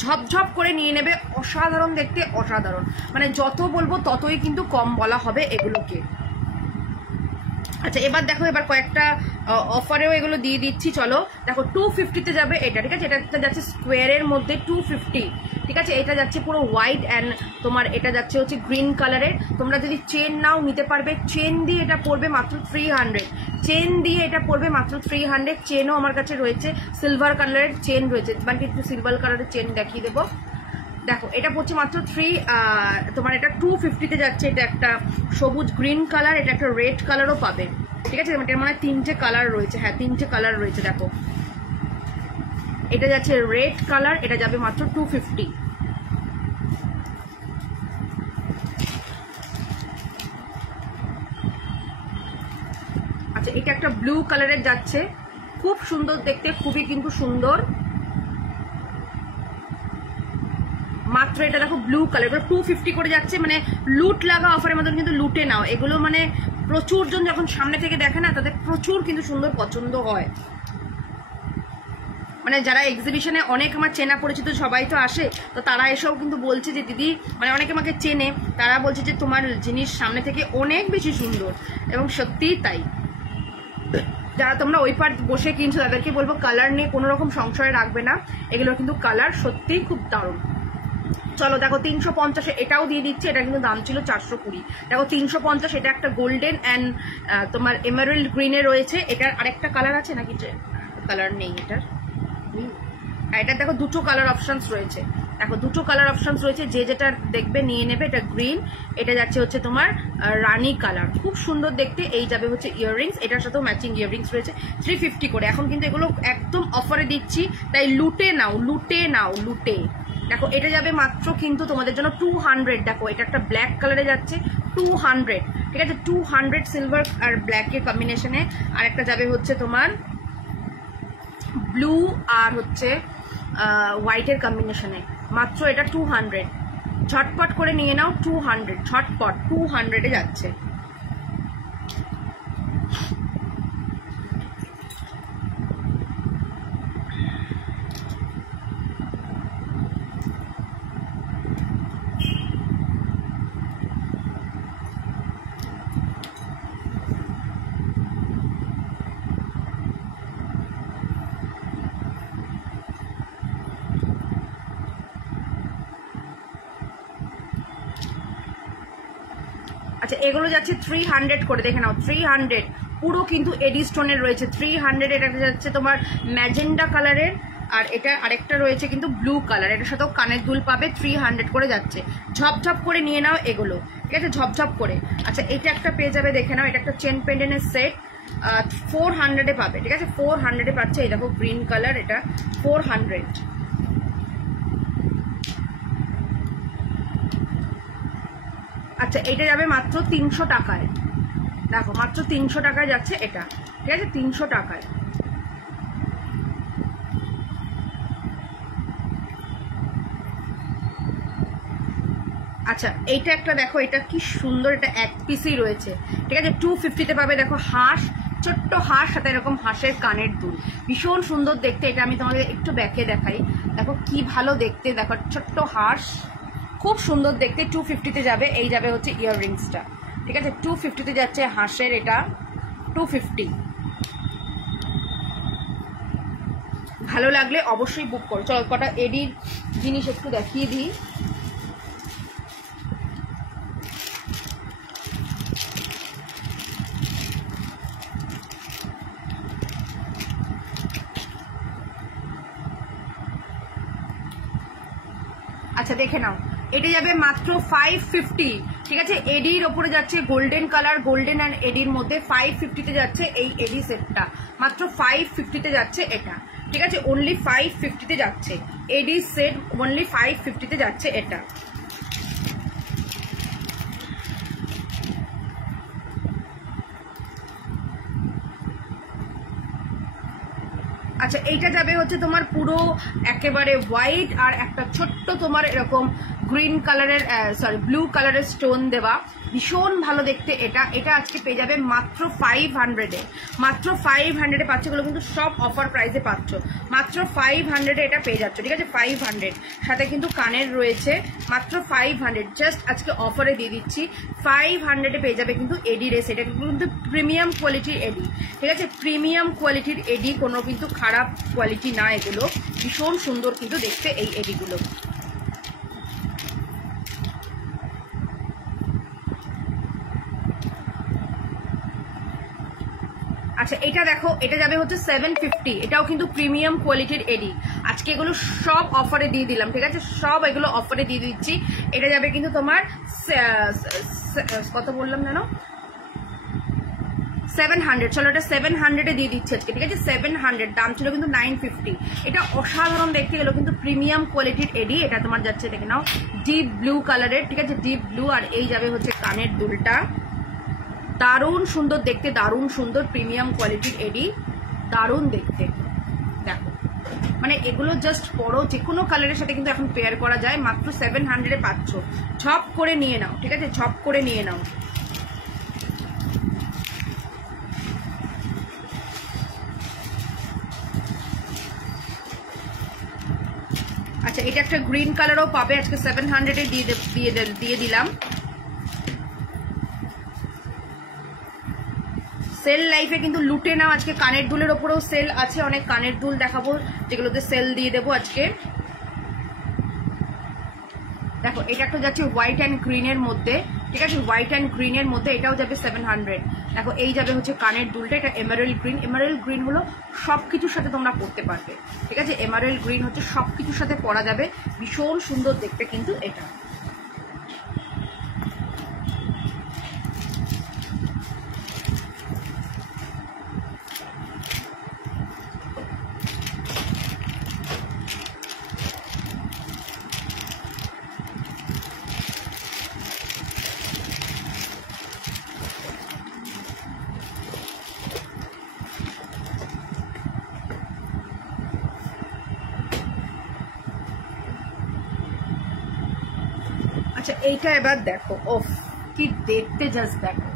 ঝপঝপ করে নিয়ে নেবে, অসাধারণ দেখতে, অসাধারণ, মানে যত বলবো ততই কিন্তু কম বলা হবে এগুলোকে। আচ্ছা এবার দেখো, এবার কয়েকটা অফারেও এগুলো দিয়ে দিচ্ছি, চলো দেখো। 250-তে যাবে এটা। ঠিক আছে, এটা যাচ্ছে স্কোয়ারের মধ্যে 250। ঠিক আছে, এটা যাচ্ছে পুরো হোয়াইট অ্যান্ড তোমার এটা যাচ্ছে হচ্ছে গ্রিন কালারের। তোমরা যদি চেন নাও নিতে পারবে, চেন দিয়ে এটা পড়বে মাত্র 300, চেন দিয়ে এটা পড়বে মাত্র 300। চেনও আমার কাছে রয়েছে, সিলভার কালারের চেন রয়েছে, মানে একটু সিলভার কালারের চেন দেখিয়ে দেবো। দেখো এটা পড়ছে মাত্র তোমার এটা 250-তে যাচ্ছে। এটা একটা সবুজ গ্রিন কালার, এটা একটা রেড কালারও পাবে। ঠিক আছে, এটার মানে 3টে কালার রয়েছে, হ্যাঁ 3টে কালার রয়েছে। দেখো এটা যাচ্ছে রেড কালার, এটা যাবে মাত্র 250। আচ্ছা এটা একটা ব্লু কালারের যাচ্ছে, খুব সুন্দর দেখতে, খুবই কিন্তু সুন্দর, মাত্র এটা দেখো ব্লু কালার, এগুলো 250 করে যাচ্ছে। মানে লুট লাগা অফারের মতন কিন্তু লুটে নাও এগুলো, মানে প্রচুর জন যখন সামনে থেকে দেখে না, তাদের প্রচুর কিন্তু সুন্দর পছন্দ হয়। মানে যারা এক্সিবিশনে অনেক আমার চেনা পরিচিত সবাই তো আসে, তো তারা এসেও কিন্তু বলছে যে দিদি, মানে অনেকে আমাকে চেনে, তারা বলছে যে তোমার জিনিস সামনে থেকে অনেক বেশি সুন্দর, এবং সত্যিই তাই। যারা তোমরা ওই পার বসে কিনছো তাদেরকে বলবো কালার নিয়ে কোনো রকম সংশয় রাখবে না, এগুলো কিন্তু কালার সত্যিই খুব দারুণ। চলো দেখো 350 এটাও দিয়ে দিচ্ছে, এটা কিন্তু দাম ছিল 420। দেখো 350, এটা একটা গোল্ডেন অ্যান্ড তোমার এমারেল্ড গ্রিনে রয়েছে। এটার আরেকটা কালার আছে নাকি? কালার নেই এটার, এটা দেখো দুটো কালার অপশনস রয়েছে, দেখো দুটো কালার অপশনস রয়েছে, যে যেটা দেখবে নিয়ে নেবে। এটা গ্রিন, এটা যাচ্ছে হচ্ছে তোমার রানী কালার, খুব সুন্দর দেখতে। এই যাবে হচ্ছে ইয়াররিংস, এটার সাথেও ম্যাচিং ইয়াররিংস রয়েছে, 350 করে। এখন কিন্তু এগুলো একদম অফারে দিচ্ছি, তাই লুটে নাও, লুটে নাও, লুটে। দেখো এটা যাবে মাত্র কিন্তু তোমাদের জন্য 200। দেখো এটা একটা ব্ল্যাক কালারে যাচ্ছে, 200, ঠিক আছে 200 সিলভার আর ব্ল্যাকের কম্বিনেশনে। আর একটা যাবে হচ্ছে তোমার ব্লু আর হচ্ছে হোয়াইটের কম্বিনেশনে, মাত্র এটা 200। ঝটপট করে নিয়ে নাও, 200 ঝটপট 200-এ যাচ্ছে। আচ্ছা এগুলো যাচ্ছে 300 করে, দেখে নাও 300 পুরো কিন্তু এডি স্টোনের রয়েছে 300। এটা যাচ্ছে তোমার ম্যাজেন্ডা কালারের, আর এটা আরেকটা রয়েছে কিন্তু ব্লু কালার, এটার সাথেও কানের দুল পাবে, 300 করে যাচ্ছে। ঝপঝপ করে নিয়ে নাও এগুলো, ঠিক আছে ঝপঝপ করে। আচ্ছা এটা একটা পেয়ে যাবে, দেখে নাও এটা একটা চেন পেন্ডেন্টের সেট, 400-এ পাবে, ঠিক আছে 400-এ পাচ্ছে। এই দেখো গ্রিন কালার, এটা 400। আচ্ছা এটা যাবে মাত্র 300 টাকায়, দেখো মাত্র 300 টাকায় যাচ্ছে এটা, ঠিক আছে 300 টাকায়। আচ্ছা এইটা একটা দেখো, এটা কি সুন্দর, এটা এক পিসই রয়েছে, ঠিক আছে 250-তে পাবে। দেখো হাঁস, ছোট্ট হাঁস, সাথে এরকম হাঁসের কানের দুল, ভীষণ সুন্দর দেখতে। এটা আমি তোমাদের একটু ব্যাকে দেখাই, দেখো কি ভালো দেখতে, দেখো ছোট্ট হাঁস, খুব সুন্দর দেখতে। 250-তে যাবে। এই যাবে হচ্ছে ইয়াররিংসটা, ঠিক আছে 250-তে যাচ্ছে হাঁসের, এটা 250। ভালো লাগলে অবশ্যই বুক করো। চলো কটা এডির জিনিস একটু দেখিয়ে দিই। আচ্ছা দেখে নাও, এটা যাবে মাত্র 550, ঠিক আছে এডির ওপরে যাচ্ছে গোল্ডেন কালার, গোল্ডেন অ্যান্ড এডির মধ্যে 550-তে যাচ্ছে এই এডি সেটটা, মাত্র 550-তে যাচ্ছে এটা, ঠিক আছে অনলি 550-তে যাচ্ছে এডি সেট, অনলি 550-তে যাচ্ছে এটা। আচ্ছা এইটা যাবে হচ্ছে তোমার পুরো একেবারে হোয়াইট আর একটা ছোট্ট তোমার এরকম গ্রিন কালারের, সরি ব্লু কালারের স্টোন দেওয়া, ভীষণ ভালো দেখতে এটা। এটা আজকে পেয়ে যাবে মাত্র 500-এ, মাত্র 500-এ পাচ্ছ। এগুলো কিন্তু সব অফার প্রাইসে পাচ্ছ, মাত্র 500-এ এটা পেয়ে যাচ্ছ, ঠিক আছে 500। সাথে কিন্তু কানের রয়েছে, মাত্র 500, জাস্ট আজকে অফারে দিয়ে দিচ্ছি 500-এ পেয়ে যাবে কিন্তু এডি রেস। এটা কিন্তু প্রিমিয়াম কোয়ালিটির এডি, ঠিক আছে প্রিমিয়াম কোয়ালিটির এডি, কোনো কিন্তু খারাপ কোয়ালিটি না, এগুলো ভীষণ সুন্দর কিন্তু দেখতে এই এডিগুলো। আচ্ছা এটা দেখো, এটা যাবে হচ্ছে 750, এটাও কিন্তু প্রিমিয়াম কোয়ালিটির এডি। আজকে এগুলো সব অফারে দিয়ে দিলাম, ঠিক আছে সব এগুলো অফারে দিয়ে দিচ্ছি। এটা যাবে কিন্তু তোমার কত বললাম জানো, 700। চলো এটা 700-এ দিয়ে দিচ্ছে আজকে, ঠিক আছে 700, দাম ছিল কিন্তু 950। এটা অসাধারণ দেখতে, গেলো কিন্তু প্রিমিয়াম কোয়ালিটির এডি। এটা তোমার যাচ্ছে দেখে নাও ডিপ ব্লু কালারের, ঠিক আছে ডিপ ব্লু। আর এই যাবে হচ্ছে কানের দুলটা, দারুণ সুন্দর দেখতে, দারুণ সুন্দর প্রিমিয়াম কোয়ালিটির এডি, দারুণ দেখতে। দেখো মানে এগুলো জাস্ট পরো, যে কোনো কালারের সাথে কিন্তু এখন পেয়ার করা যায়, মাত্র 700-এ পাচ্ছ। ঝপ করে নিয়ে নাও, ঠিক আছে ঝপ করে নিয়ে নাও। আচ্ছা এটা একটা গ্রিন কালারও পাবে, আজকে 700-এ দিয়ে দিলাম। সেল লাইফে কিন্তু লুটে নাও, আজকে কানের দুলের ওপরেও সেল আছে, অনেক কানের দুল দেখাবো যেগুলোতে সেল দিয়ে দেবো আজকে। দেখো এটা একটা যাচ্ছে হোয়াইট অ্যান্ড গ্রিনের মধ্যে, ঠিক আছে হোয়াইট অ্যান্ড গ্রিনের মধ্যে, এটাও যাবে 700। দেখো এই যাবে হচ্ছে কানের দুলটা, এটা এমারেল্ড গ্রিন। এমারেল্ড গ্রিন হলো সবকিছুর সাথে তোমরা পরতে পারবে, ঠিক আছে এমারেল্ড গ্রিন হচ্ছে সবকিছুর সাথে পরা যাবে, ভীষণ সুন্দর দেখতে কিন্তু এটা। আচ্ছা এইটা এবার দেখো, ওফ কি দেখতে, জাস্ট দেখো,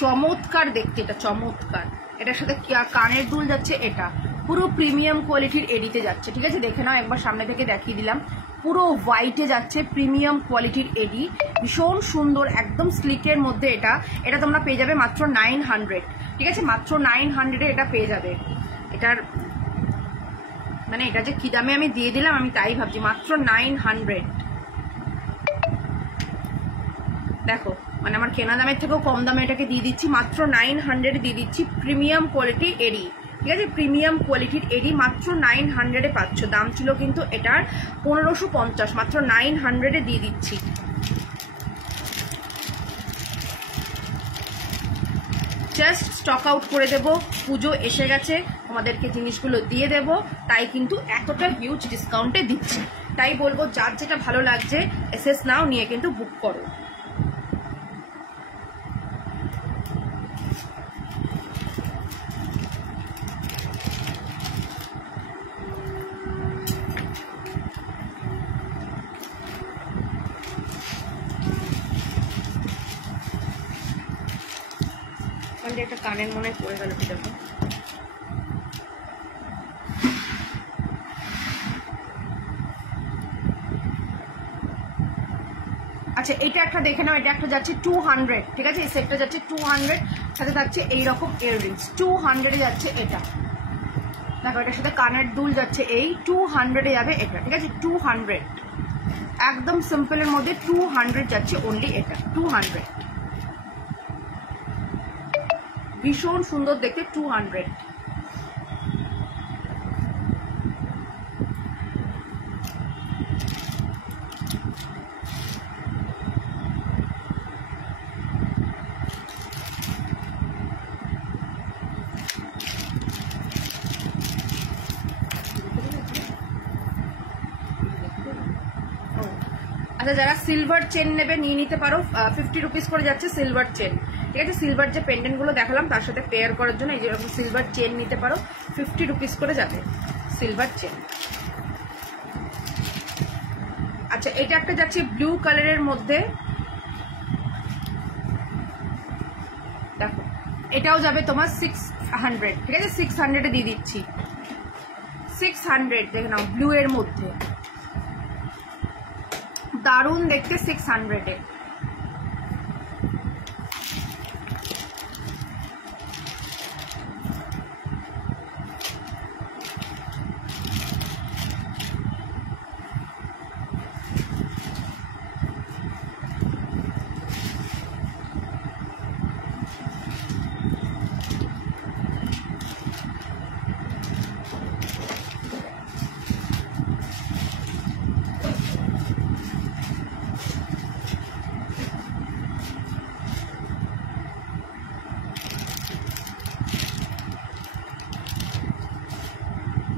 চমৎকার দেখতে, এটা চমৎকার। এটার সাথে কানের দুল যাচ্ছে, এটা পুরো প্রিমিয়াম কোয়ালিটির এডিতে যাচ্ছে, ঠিক আছে? দেখে নাও একবার, সামনে থেকে দেখিয়ে দিলাম, পুরো হোয়াইটে যাচ্ছে, প্রিমিয়াম কোয়ালিটির এডি, ভীষণ সুন্দর, একদম স্লিকের মধ্যে। এটা তোমরা পেয়ে যাবে মাত্র 900, ঠিক আছে? মাত্র 900-এ এটা পেয়ে যাবে। এটার মানে এটা যে কি দামে আমি দিয়ে দিলাম আমি তাই ভাবছি, মাত্র 900। দেখো মানে আমার কেনা দামের থেকেও কম দামে এটাকে দিয়ে দিচ্ছি, মাত্র 900 দিয়ে দিচ্ছি। প্রিমিয়াম কোয়ালিটির এডি, ঠিক আছে? প্রিমিয়াম কোয়ালিটির এডি মাত্র 900-এ পাচ্ছ। দাম ছিল কিন্তু এটার 1550, মাত্র 900-এ দিয়ে দিচ্ছি। জাস্ট স্টক আউট করে দেব, পুজো এসে গেছে, তোমাদেরকে জিনিসগুলো দিয়ে দেব, তাই কিন্তু এতটা হিউজ ডিসকাউন্টে দিচ্ছি। তাই বলবো যার যেটা ভালো লাগছে এসএস নাও, নিয়ে কিন্তু বুক করো। একটা কানের মনে পড়ে গেল, ঠিক আছে? আচ্ছা এটা একটা দেখে নাও, এটা একটা যাচ্ছে 200, ঠিক আছে? এই সেটটা যাচ্ছে 200, সাথে যাচ্ছে এইরকম ইয়াররিংস, 200-এ যাচ্ছে এটা। দেখো এটার সাথে কানের দুল যাচ্ছে, এই 200-এ যাবে এটা, ঠিক আছে? 200, একদম সিম্পলের মধ্যে 200 যাচ্ছে অনলি, এটা 200, ভীষণ সুন্দর দেখতে, 200। আচ্ছা যারা সিলভার চেন নেবে নিয়ে নিতে পারো, 50 রুপিস করে যাচ্ছে সিলভার চেন, ঠিক আছে? সিলভার যে পেন্ডেন্ট গুলো দেখালাম তার সাথে পেয়ার করার জন্য এই যেরকম সিলভার চেন নিতে পারো, 50 রুপিস করে যাবে সিলভার চেন। আচ্ছা এটা একটা যাচ্ছে ব্লু কালারের মধ্যে, দেখো এটাও যাবে তোমার 600, ঠিক আছে? 600-এ দিয়ে দিচ্ছি, 600 দেখে নাও, ব্লু এর মধ্যে, দারুণ দেখতে, 600-এ।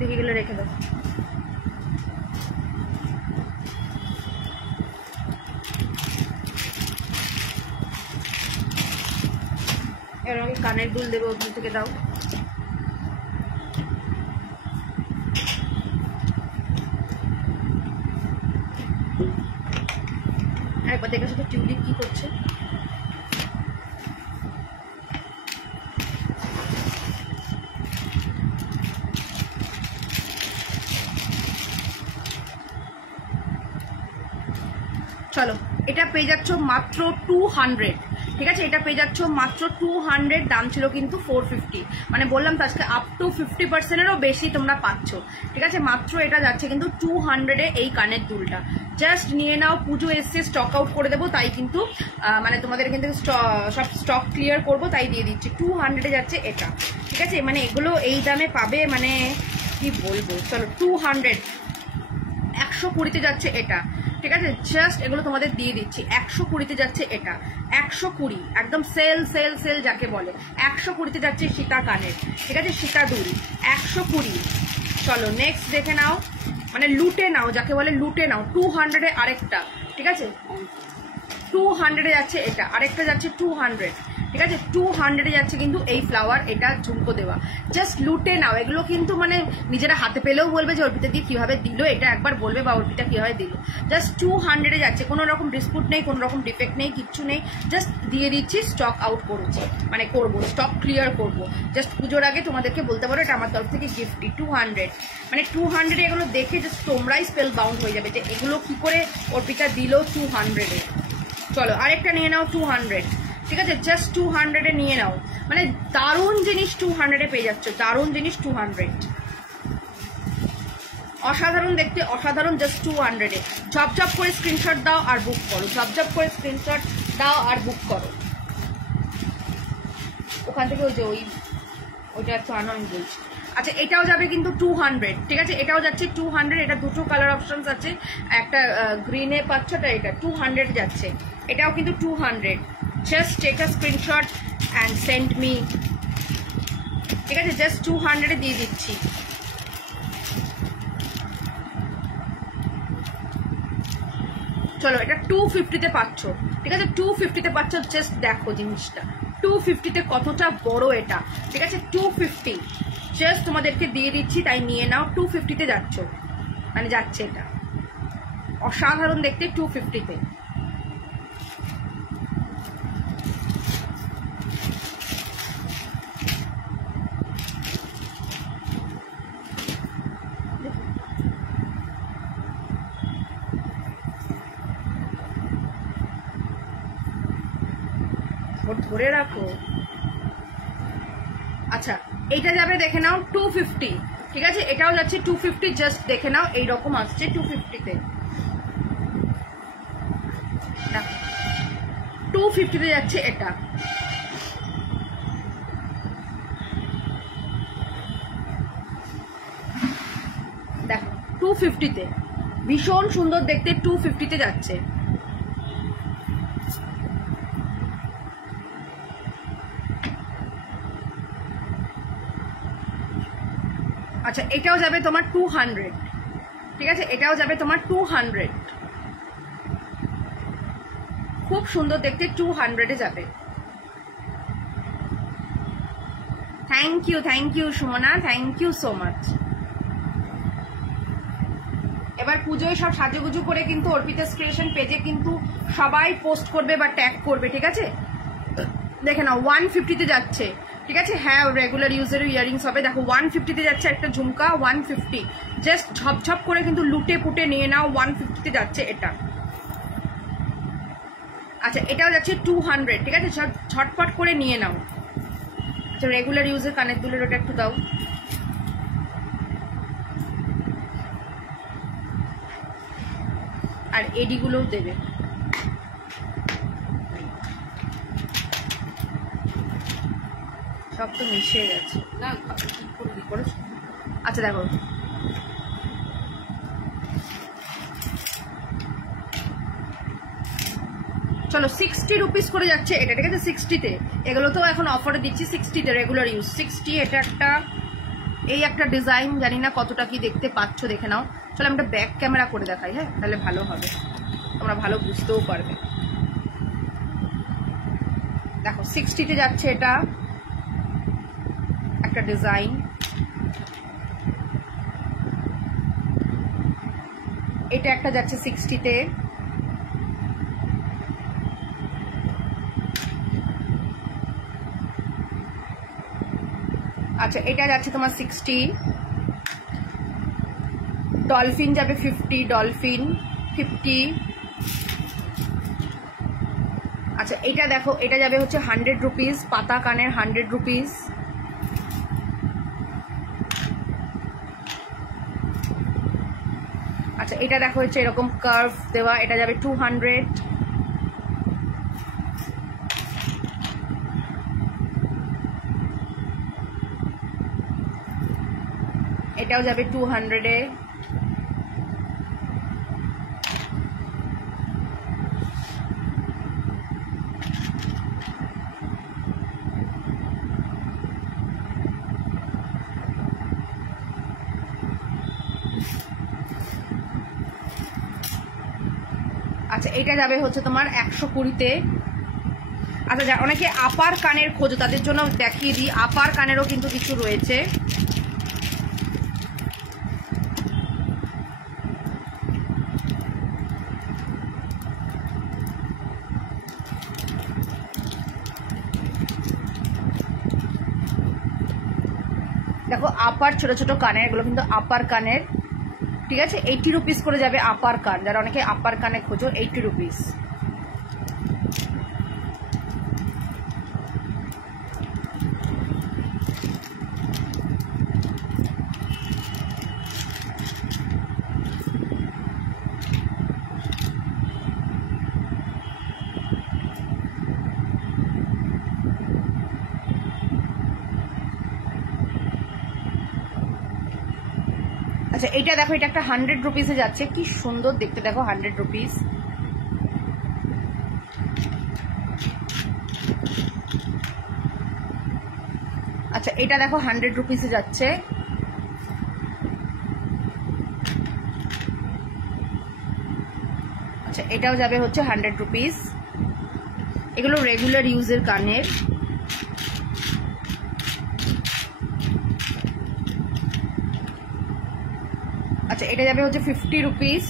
দেখে গেলে রেখে দাও। এবার আমাকে কানের দুল দেবো, ওখান থেকে দাও। একবার দেখে শুধু টিউলিপ কি করছে। চলো এটা পেয়ে যাচ্ছ মাত্র 200, ঠিক আছে? এটা পেয়ে যাচ্ছ মাত্র 200, দাম ছিল কিন্তু 450, মানে বললাম তো আজকে আপ টু 50%-এরও বেশি তোমরা পাচ্ছ, ঠিক আছে? মাত্র এটা যাচ্ছে কিন্তু 200-এ এই কানের দুলটা। জাস্ট নিয়ে নাও, পুজো এসছে, স্টক আউট করে দেবো, তাই কিন্তু মানে তোমাদের কিন্তু সব স্টক ক্লিয়ার করবো, তাই দিয়ে দিচ্ছি। 200-এ যাচ্ছে এটা, ঠিক আছে? মানে এগুলো এই দামে পাবে, মানে কি বলবো। চলো 200, 120-তে যাচ্ছে এটা, ঠিক আছে? জাস্ট এগুলো তোমাদের দিয়ে দিচ্ছি, 120-তে যাচ্ছে এটা, 120, একদম সেল সেল সেল যাকে বলে। 120-তে যাচ্ছে সীতা কানের, ঠিক আছে? সীতা দুল 120। চলো নেক্সট দেখে নাও, মানে লুটে নাও যাকে বলে, লুটে নাও। 200-এ আরেকটা, ঠিক আছে? 200-এ যাচ্ছে এটা, আরেকটা যাচ্ছে 200, ঠিক আছে 200 যাচ্ছে কিন্তু এই ফ্লাওয়ার, এটা ঝুমকো দেওয়া। জাস্ট লুটে নাও, এগুলো কিন্তু মানে নিজেরা হাতে পেলেও বলবে যে অর্পিতা দিয়ে কিভাবে দিল, এটা একবার বলবে বা অর্পিতা কিভাবে দিল। জাস্ট 200 যাচ্ছে, কোনো রকম ডিসপুট নেই, কোনো রকম ডিফেক্ট নেই, কিচ্ছু নেই, জাস্ট দিয়ে দিচ্ছি, স্টক আউট করছি, মানে করবো, স্টক ক্লিয়ার করবো। জাস্ট পুজোর আগে তোমাদেরকে বলতে পারো এটা আমার তরফ থেকে গিফটই। 200 মানে 200 এগুলো দেখে জাস্ট তোমরাই স্পেল বাউন্ড হয়ে যাবে যে এগুলো কি করে অর্পিতা দিল 200-এ। চলো আরেকটা নিয়ে নাও 200, ঠিক আছে জাস্ট 200-এ নিয়ে নাও, মানে দারুণ জিনিস 200-এ পেয়ে যাচ্ছ, দারুণ জিনিস 200, অসাধারণ দেখতে, অসাধারণ, জাস্ট 200-এ। ঝপঝপ করে স্ক্রিনশট দাও আর বুক করো, ঝপঝপ করে স্ক্রিনশট দাও আর বুক করো। ওখান থেকে ওই যে ওইটা একটু আনো আমি বলছি। আচ্ছা এটাও যাবে কিন্তু 200, ঠিক আছে এটাও যাচ্ছে 200, এটা দুটো কালার অপশনস আছে, একটা গ্রিনে পাচ্ছ, এটা 200 যাচ্ছে, এটাও কিন্তু 200। Just take a screenshot and send me, ঠিক আছে জাস্ট 200-এ দিয়ে দিচ্ছি। চলো এটা 250-তে পাচ্ছ, ঠিক আছে 250-তে পাচ্ছ। জাস্ট দেখো জিনিসটা 250-তে কতটা বড় এটা, ঠিক আছে 250 জাস্ট তোমাদেরকে দিয়ে দিচ্ছি, তাই নিয়ে নাও। 250-তে যাচ্ছ, মানে যাচ্ছে, এটা অসাধারণ দেখতে 250-তে। ধরে রাখো। আচ্ছা এইটা যাবে দেখে নাও 250, ঠিক আছে এটাও যাচ্ছে 250, জাস্ট দেখে নাও এইরকম আসছে 250-তে, 250-তে যাচ্ছে এটা। দেখো 250-তে ভীষণ সুন্দর দেখতে, 250-তে যাচ্ছে। আচ্ছা এটাও যাবে তোমার 200, ঠিক আছে এটাও যাবে তোমার 200, খুব সুন্দর দেখতে 200-এ যাবে। Thank you Sumana, thank you so much. এবার পুজোয় সব সাজুগুজু করে কিন্তু অর্পিতাস ক্রিয়েশন পেজে কিন্তু সবাই পোস্ট করবে বা ট্যাগ করবে, ঠিক আছে দেখে নাও 150-তে যাচ্ছে, ঠিক আছে হ্যাঁ রেগুলার ইউজের ইয়ারিংস হবে। দেখো 150-তে যাচ্ছে একটা ঝুমকা, 150 জাস্ট ঝপঝপ করে কিন্তু লুটে পুটে নিয়ে নাও, 150-তে যাচ্ছে এটা। আচ্ছা এটাও যাচ্ছে 200, ঠিক আছে ঝটপট করে নিয়ে নাও। আচ্ছা রেগুলার ইউজের কানের দুলের ওটা একটু দাও। আর এডিগুলোও দেবে, সব তো মিশে গেছে না কি করে। আচ্ছা দেখো চলো 60 রুপিস করে যাচ্ছে এটা, ঠিক আছে 60-তে, এগুলো তো এখন অফারে দিচ্ছি 60-তে রেগুলার ইউজ 60। এটা একটা এই একটা ডিজাইন, জানি না কতটা কি দেখতে পাচ্ছ, দেখে নাও। চলো আমি একটা ব্যাক ক্যামেরা করে দেখাই, হ্যাঁ তাহলে ভালো হবে, তোমরা ভালো বুঝতেও পারবে। দেখো 60-তে যাচ্ছে এটা একটা ডিজাইন, এটা একটা যাচ্ছে 60-তে, আচ্ছা এটা যাচ্ছে তোমার 60, ডলফিন যাবে 50, ডলফিন 50। আচ্ছা এটা দেখো এটা যাবে হচ্ছে 100 রুপিস, পাতা কানের 100 রুপিস। আচ্ছা এটা দেখো হচ্ছে এরকম কার্ভ দেওয়া, এটা যাবে 200। এটাও যাবে 200-এ। আচ্ছা এটা যাবে হচ্ছে তোমার 120-তে। আচ্ছা, অনেকে আপার কানের খোঁজো, তাদের জন্য দেখিয়ে দিই। আপার কানেরও কিন্তু কিছু রয়েছে। দেখো আপার ছোট ছোট কানের, এগুলো কিন্তু আপার কানের, ঠিক আছে। 80 রুপিস করে যাবে আপার কান, যারা অনেকে আপার কানে খোঁজো 80 রুপিস। আচ্ছা, এটা দেখো, এটা একটা 100 রুপিসে যাচ্ছে, কি সুন্দর দেখতে, দেখো 100 রুপিস। আচ্ছা, এটা দেখো 100 রুপিসে যাচ্ছে। আচ্ছা, এটাও যাবে হচ্ছে 100 রুপিস। এগুলো রেগুলার ইউজের কানের। আচ্ছা, এটা যাবে হচ্ছে 50 রুপিস।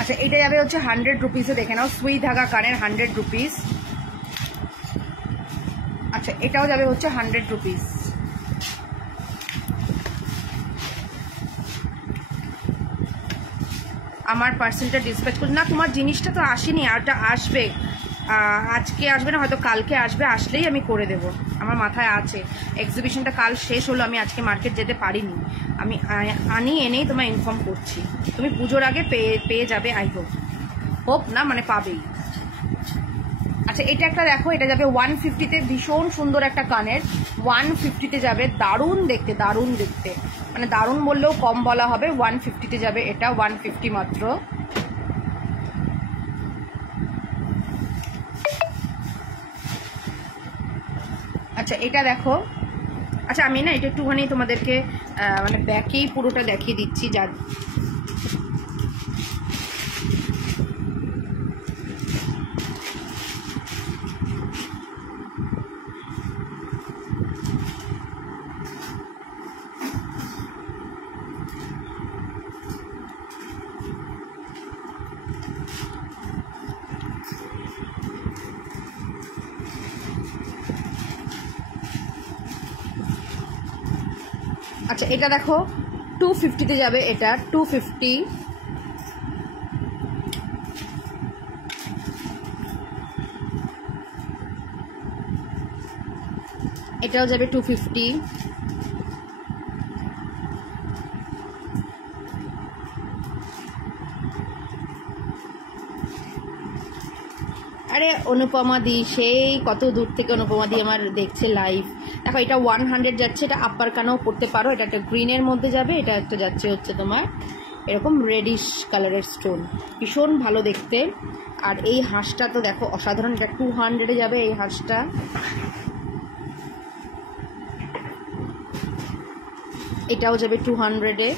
আচ্ছা, এটা যাবে হচ্ছে 100 রুপিসে, দেখে নাও, সুই ধাগা কানের 100 রুপিস। আচ্ছা, এটাও যাবে হচ্ছে 100 রুপিস। আমার পার্সেলটা ডিসপ্যাচ করছি না, তোমার জিনিসটা তো আসেনি, আরটা আসবে, আজকে আসবে না, হয়তো কালকে আসবে, আসলেই আমি করে দেব, আমার মাথায় আছে। এক্সিবিশনটা কাল শেষ হলো, আমি আজকে মার্কেট যেতে পারিনি, আমি আনি এনেই তোমায় ইনফর্ম করছি। তুমি পুজোর আগে পেয়ে যাবে, আই হোপ না, মানে পাবেই। আচ্ছা, এটা একটা দেখো, এটা যাবে 150-তে, ভীষণ সুন্দর একটা কানের, 150-তে যাবে, দারুণ দেখতে, দারুণ দেখতে, মানে দারুণ বললেও কম বলা হবে। 150-তে যাবে এটা, 150 মাত্র। আচ্ছা, এটা দেখো, আচ্ছা আমি না এটা একটুখানি তোমাদেরকে মানে ব্যাকেই পুরোটা দেখিয়ে দিচ্ছি। যা আচ্ছা, এটা দেখো 250-তে যাবে, এটা 250। এটাও যাবে 250। আরে অনুপমা দি, সেই কত দূর থেকে অনুপমা দি আমার দেখছে লাইভ। দেখো, এটা 100 যাচ্ছে, এটা আপার কানেও পড়তে পারো, এটা একটা গ্রিনের মধ্যে যাবে, এটা একটা যাচ্ছে হচ্ছে তোমার এরকম রেডিশ কালারের স্টোন, ভীষণ ভালো দেখতে। আর এই হাঁসটা তো দেখো অসাধারণ, এটা 200-এ যাবে এই হাঁসটা। এটাও যাবে 200-এ।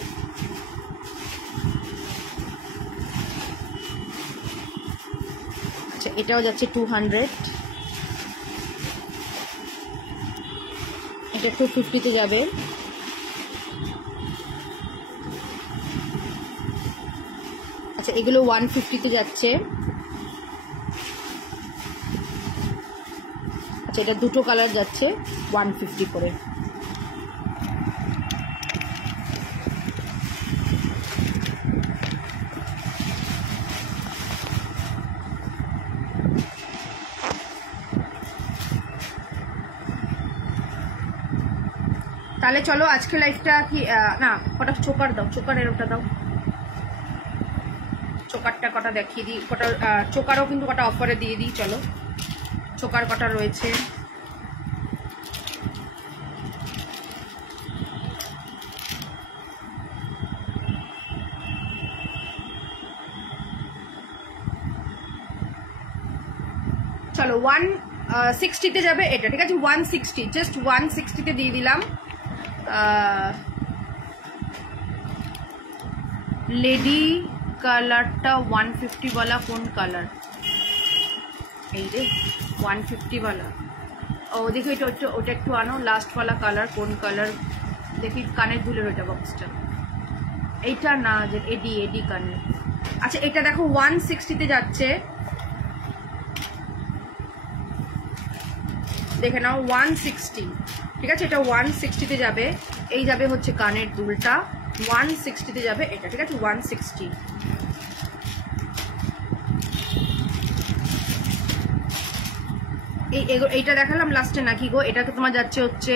আচ্ছা, এটাও যাচ্ছে 200। এটা 250-তে যাবে। আচ্ছা, এগুলো 150-তে যাচ্ছে। আচ্ছা, এটা দুটো কালার যাচ্ছে 150 করে। তাহলে চলো আজকে লাইভটা কি না, কটা চোকার দাও, চোকারের ওটা দাও, চোকারটা কটা দেখিয়ে দিই, কটা চোকারও কিন্তু কটা অফারে দিয়ে দিই। চলো চোকার কটা রয়েছে। চলো 160-তে যাবে এটা, ঠিক আছে? 160, জাস্ট 160-তে দিয়ে দিলাম। লেডি কালারটা 150 वाला কোন কালার? এই রে 150 वाला। ও দেখি ওটা একটু আনো, লাস্ট वाला কালার কোন কালার দেখি। কানের দুলের ওটা বক্সটা, এইটা না, যে এডি কানের। আচ্ছা এটা দেখো 160-তে যাচ্ছে, দেখে নাও 160, ঠিক আছে? এটা 160-তে যাবে। এই যাবে হচ্ছে কানের দুলটা, 160-তে যাবে এটা, ঠিক আছে? 160। এইটা দেখালাম লাস্টে নাকি গো? এটা তো তোমার যাচ্ছে হচ্ছে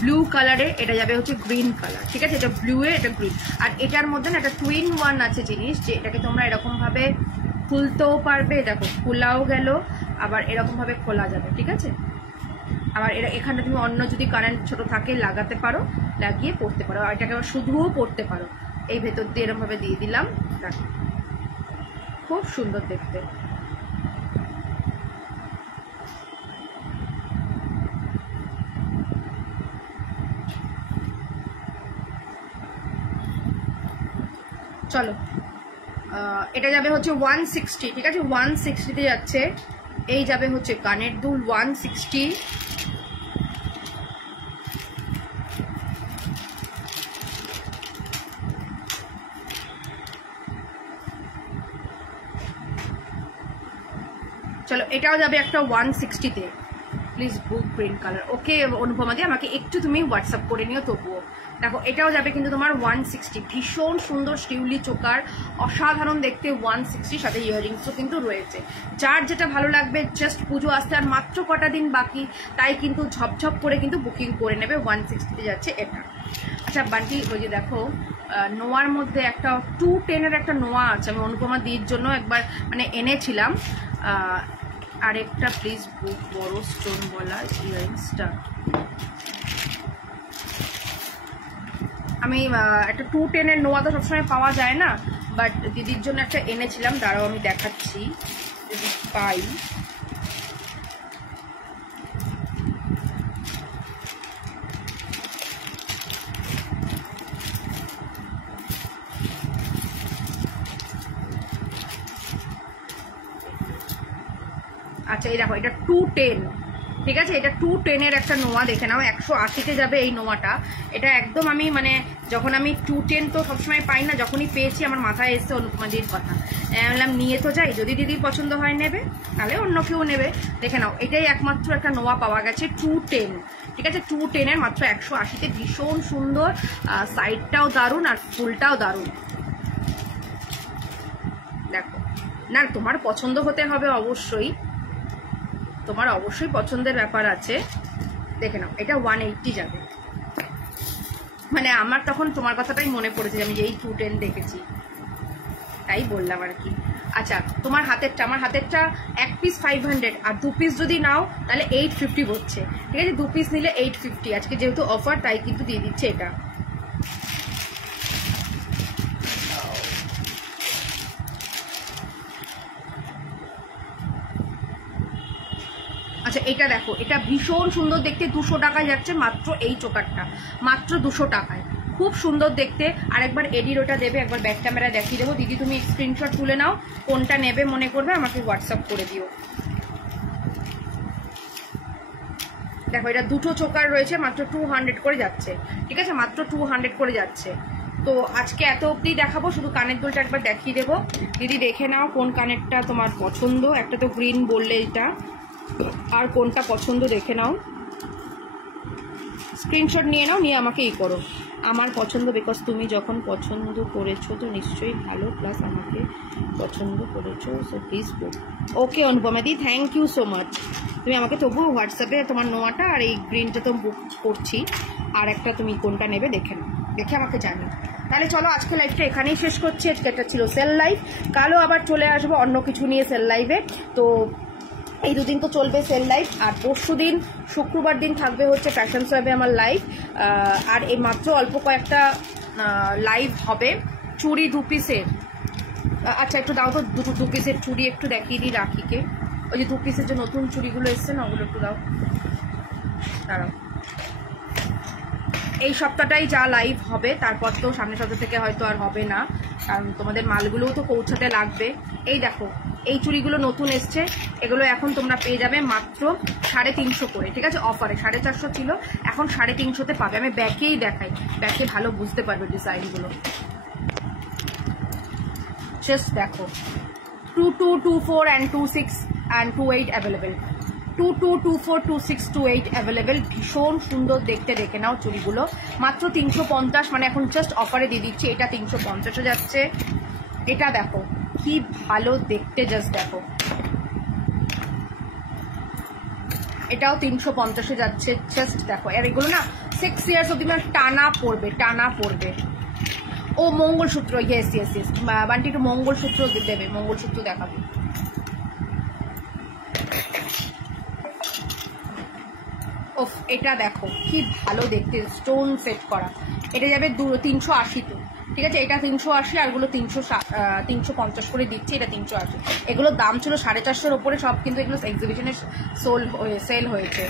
ব্লু কালারে, এটা যাবে হচ্ছে গ্রিন কালার, ঠিক আছে? এটা ব্লু এ, এটা গ্রিন। আর এটার মধ্যে না একটা টুইন ওয়ান আছে জিনিস, যে এটাকে তোমরা এরকম ভাবে খুলতেও পারবে, দেখো খোলাও গেল, আবার এরকম ভাবে খোলা যাবে, ঠিক আছে? আবার এখানে তুমি অন্য যদি কারেন্ট ছোট থাকে লাগাতে পারো, লাগিয়ে পড়তে পারো। আর এটাকে আবার শুধুও পড়তে পারো। এই ভেতর দিয়ে এরকম ভাবে দিয়ে দিলাম, দেখো খুব সুন্দর দেখতে। চলো এটা যাবে হচ্ছে 160, ঠিক আছে? 160-তে যাচ্ছে। এই যাবে হচ্ছে কানের দুল 160। চলো এটাও যাবে একটা 160-তে। Please book green colour. Okay Anupama di, আমাকে একটু তুমি হোয়াটসঅ্যাপ করে নিও তবুও। দেখো এটাও যাবে কিন্তু তোমার 160। ভীষণ সুন্দর শিউলি চোকার, অসাধারণ দেখতে 160, সাথে ইয়াররিংসও কিন্তু রয়েছে। যার যেটা ভালো লাগবে, জাস্ট পুজো আসতে আর মাত্র কটা দিন বাকি, তাই কিন্তু ঝপঝপ করে কিন্তু বুকিং করে নেবে। 160-তে যাচ্ছে এটা। আচ্ছা বান্টি, ওই যে দেখো নোয়ার মধ্যে একটা 210-এর একটা নোয়া আছে, আমি অনুপমা দির জন্য একবার মানে এনেছিলাম। আরেকটা প্লিজ বুক বড় স্টোন বলা ইয়ারিংসটা। আমি একটা 210-এর নোয়া তো সবসময় পাওয়া যায় না, বাট দিদির জন্য একটা এনেছিলাম, দাঁড়াও আমি দেখাচ্ছি যদি পাই। আচ্ছা এই দেখো, এটা 210, ঠিক আছে? এটা 210-এর একটা নোয়া, দেখে নাও 180-তে যাবে এই নোয়াটা। এটা একদম আমি মানে যখন আমি 210 তো সবসময় পাই না, যখনই পেয়েছি আমার মাথায় এসছে অনুপমাদির কথা। বললাম নিয়ে তো যাই, যদি দিদির পছন্দ হয় নেবে, তাহলে অন্য কেউ নেবে। দেখে নাও এটাই একমাত্র একটা নোয়া পাওয়া গেছে 210, ঠিক আছে? 210-এর মাত্র 180-তে। ভীষণ সুন্দর, সাইডটাও দারুণ আর ফুলটাও দারুণ। দেখো না, তোমার পছন্দ হতে হবে অবশ্যই, তোমার অবশ্যই পছন্দের ব্যাপার আছে। দেখে নাও এটা 180 যাবে। মানে আমার তখন তোমার কথাটাই মনে পড়েছে, আমি যেই 210 দেখেছি তাই বললাম আর কি। আচ্ছা তোমার হাতেরটা, আমার হাতেরটা এক পিস 500, আর 2 পিস যদি নাও তাহলে 850 হচ্ছে, ঠিক আছে? 2 পিস নিলে 850। আজকে যেহেতু অফার তাই কিন্তু দিয়ে দিচ্ছে এটা। আচ্ছা এটা দেখো, এটা ভীষণ সুন্দর দেখতে, 200 টাকায় যাচ্ছে মাত্র এই চোকারটা, মাত্র 200 টাকায়। খুব সুন্দর দেখতে। আরেকবার এডির ওটা দেবে, একবার ব্যাক ক্যামেরা দেখিয়ে দেবো। দিদি তুমি স্ক্রিনশট তুলে নাও, কোনটা নেবে মনে করবে আমাকে হোয়াটসঅ্যাপ করে দিও। দেখো এটা দুটো চোকার রয়েছে, মাত্র 200 করে যাচ্ছে, ঠিক আছে? মাত্র 200 করে যাচ্ছে। তো আজকে এত অবধি দেখাবো, শুধু কানের দুলটা একবার দেখিয়ে দেবো। দিদি দেখে নাও কোন কানেরটা তোমার পছন্দ। একটা তো গ্রিন বললে এটা, আর কোনটা পছন্দ দেখে নাও, স্ক্রিনশট নিয়ে নাও, নিয়ে আমাকে ই করো। আমার পছন্দ, বিকজ তুমি যখন পছন্দ করেছো তো নিশ্চয়ই ভালো, প্লাস আমাকে পছন্দ করেছো, সো প্লিজ বুক। ওকে অনুপমাদি, থ্যাংক ইউ সো মাচ। তুমি আমাকে তবুও হোয়াটসঅ্যাপে তোমার নোয়াটা আর এই গ্রিনটা তো বুক করছি, আর একটা তুমি কোনটা নেবে দেখে নাও, দেখে আমাকে জানিও। তাহলে চলো আজকে লাইভটা এখানেই শেষ করছি। আজকে একটা ছিল সেল লাইভ, কালও আবার চলে আসবো অন্য কিছু নিয়ে সেল লাইভে। তো এই দুদিন তো চলবে সেল লাইভ, আর পরশু দিন শুক্রবার দিন থাকবে হচ্ছে ফ্যাশন শোয়ে আমার লাইভ। আর এই মাত্র অল্প কয়েকটা লাইভ হবে চুড়ি 2 পিসের। আচ্ছা একটু দাও তো 2 পিসের চুড়ি একটু দেখিয়ে দিই রাখিকে। ওই যে 2 পিসের যে নতুন চুড়িগুলো এসছে না, ওগুলো একটু দাও, দাঁড়াও। এই সপ্তাহটাই যা লাইভ হবে, তারপর তো সামনের সপ্তাহ থেকে হয়তো আর হবে না, কারণ তোমাদের মালগুলোও তো পৌঁছাতে লাগবে। এই দেখো এই চুড়িগুলো নতুন এসছে, এগুলো এখন তোমরা পেয়ে যাবে মাত্র 350 করে, ঠিক আছে? অফারে 450 ছিল, এখন 350-তে পাবে। আমি ব্যাকেই দেখাই, ব্যাকে ভালো বুঝতে পারবে ডিজাইনগুলো। জাস্ট দেখো 22, 24 and 26 and 28 অ্যাভেলেবেল। 22, 24, 26, 28 অ্যাভেলেবেল। ভীষণ সুন্দর দেখতে, দেখে নাও চুড়িগুলো। মাত্র 350, মানে এখন জাস্ট অফারে দিয়ে দিচ্ছি। এটা 350-এ যাচ্ছে। এটা দেখো কি ভালো দেখতে, জাস্ট দেখো। এটাও 350-এ যাচ্ছে, জাস্ট দেখো। আর এগুলো না 6 ইয়ার্স অব্দি মানে টানা পড়বে, টানা পড়বে। ও mangalsutra, yes yes yes, Bunty একটু মঙ্গলসূত্র দেবে, মঙ্গলসূত্র দেখাবে। ওফ, এটা দেখো কি ভালো দেখতে, স্টোন সেট করা। এটা যাবে 380-তে, ঠিক আছে? এটা 380, আরগুলো 350 করে দিচ্ছি। এটা 380। এগুলোর দাম ছিল 450-এর ওপরে সব, কিন্তু এগুলো এক্সিবিশনে সেল হয়েছে।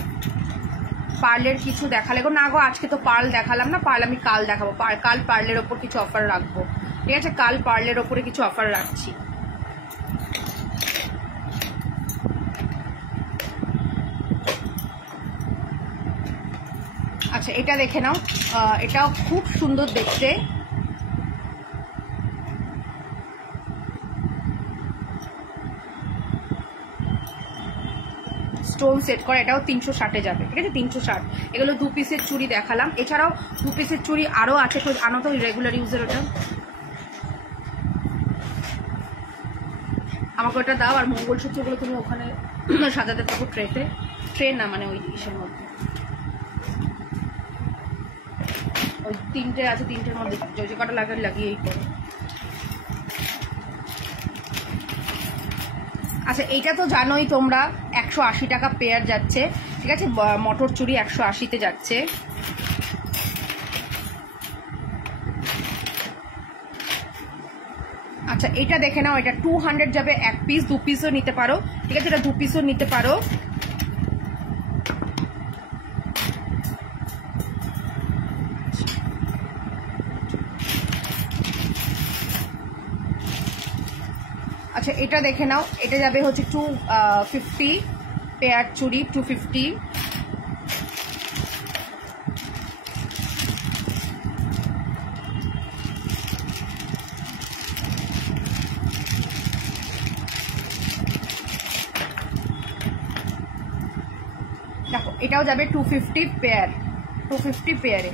পার্লের কিছু দেখালে গো না গো, আজকে তো পার্ল দেখালাম না, পার্ল আমি কাল দেখাবো। কাল পার্লের ওপর কিছু অফার রাখবো, ঠিক আছে? কাল পার্লের ওপরে কিছু অফার রাখছি। আচ্ছা এটা দেখে নাও, এটাও খুব সুন্দর দেখতে। স্টোন সেট করা, এটাও 360-এ যাবে, ঠিক আছে? 360। এগুলো 2 পিসের চুড়ি দেখালাম। এছাড়াও 2 পিসের চুড়ি আরও আছে, তো আনো তো রেগুলার ইউজের। ওটা আমাকে ওটা দাও। আর মঙ্গলসূত্রগুলো তুমি ওখানে সাজাতে থাকো ট্রেতে, ট্রে না মানে ওই ইসের মধ্যে। ওই 3টে আছে, 3টের মধ্যে যে কটা লাগিয়েই করো। আচ্ছা এইটা তো জানোই তোমরা, 180 টাকা পেয়ার যাচ্ছে, ঠিক আছে? মটর চুড়ি 180-তে যাচ্ছে। আচ্ছা এটা দেখে নাও, এটা 200 যাবে 1 পিস, 2 পিসও নিতে পারো, ঠিক আছে? এটা 2 পিসও নিতে পারো। আচ্ছা এটা দেখে নাও, এটা যাবে হচ্ছে 250 পেয়ার চুড়ি, 250। দেখো এটাও যাবে 250 পেয়ার, 250 পেয়ারে।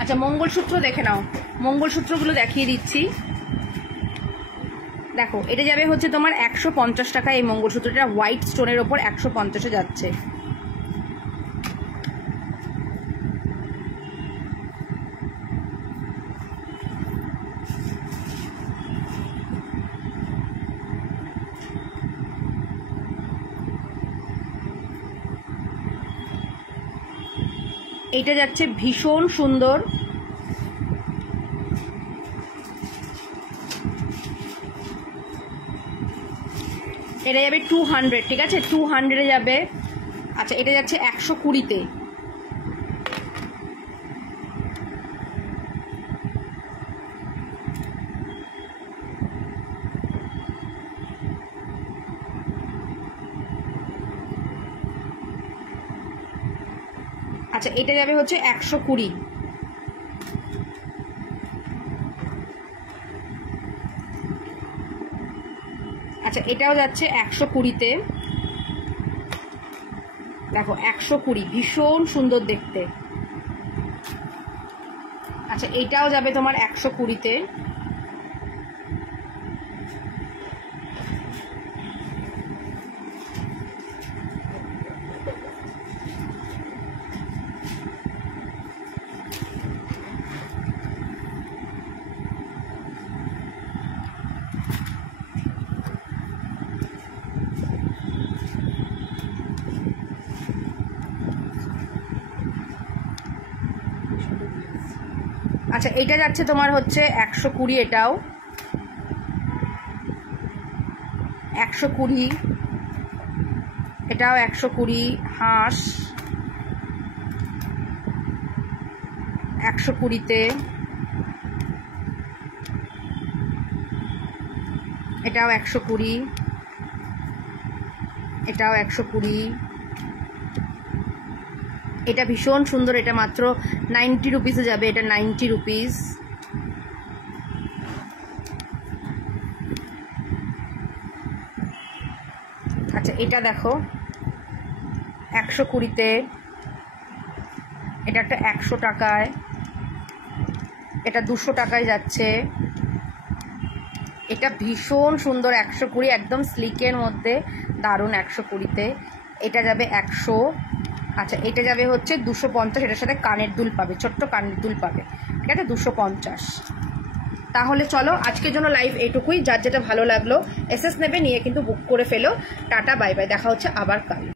আচ্ছা মঙ্গলসূত্র দেখে নাও, মঙ্গলসূত্রগুলো দেখিয়ে দিচ্ছি। দেখো এটা যাবে হচ্ছে তোমার 150 টাকা। এই মঙ্গলসূত্রটা হোয়াইট স্টোনের ওপর 150-এ যাচ্ছে। এইটা যাচ্ছে ভীষণ সুন্দর। এটা যাবে 200, ঠিক আছে? 200-এ যাবে। আচ্ছা এটা যাচ্ছে 120-তে। আচ্ছা এটা যাবে হচ্ছে 120। আচ্ছা এটাও যাচ্ছে 120-তে। দেখো 120, ভীষণ সুন্দর দেখতে। আচ্ছা এটাও যাবে তোমার 120-তে। আচ্ছা এটা যাচ্ছে তোমার হচ্ছে 120, এটাও 120, এটাও 120। হাঁস 120-তে। এটাও 120, এটাও 120। এটা ভীষণ সুন্দর, এটা মাত্র 90 রুপিসে যাবে, এটা 90 রুপিস। আচ্ছা এটা দেখো 120-তে, এটা একটা 100 টাকায়, এটা 200 টাকায় যাচ্ছে। এটা ভীষণ সুন্দর 120, একদম স্লিকের মধ্যে, দারুণ 120-তে। এটা যাবে 100। আচ্ছা এটা যাবে হচ্ছে 250, এটার সাথে কানের দুল পাবে, ছোট্ট কানের দুল পাবে, ঠিক আছে, 250। তাহলে চলো আজকের জন্য লাইভ এইটুকুই। যার যেটা ভালো লাগলো এসএস নেবে, নিয়ে কিন্তু বুক করে ফেলো। টাটা বাই বাই, দেখা হচ্ছে আবার কাল।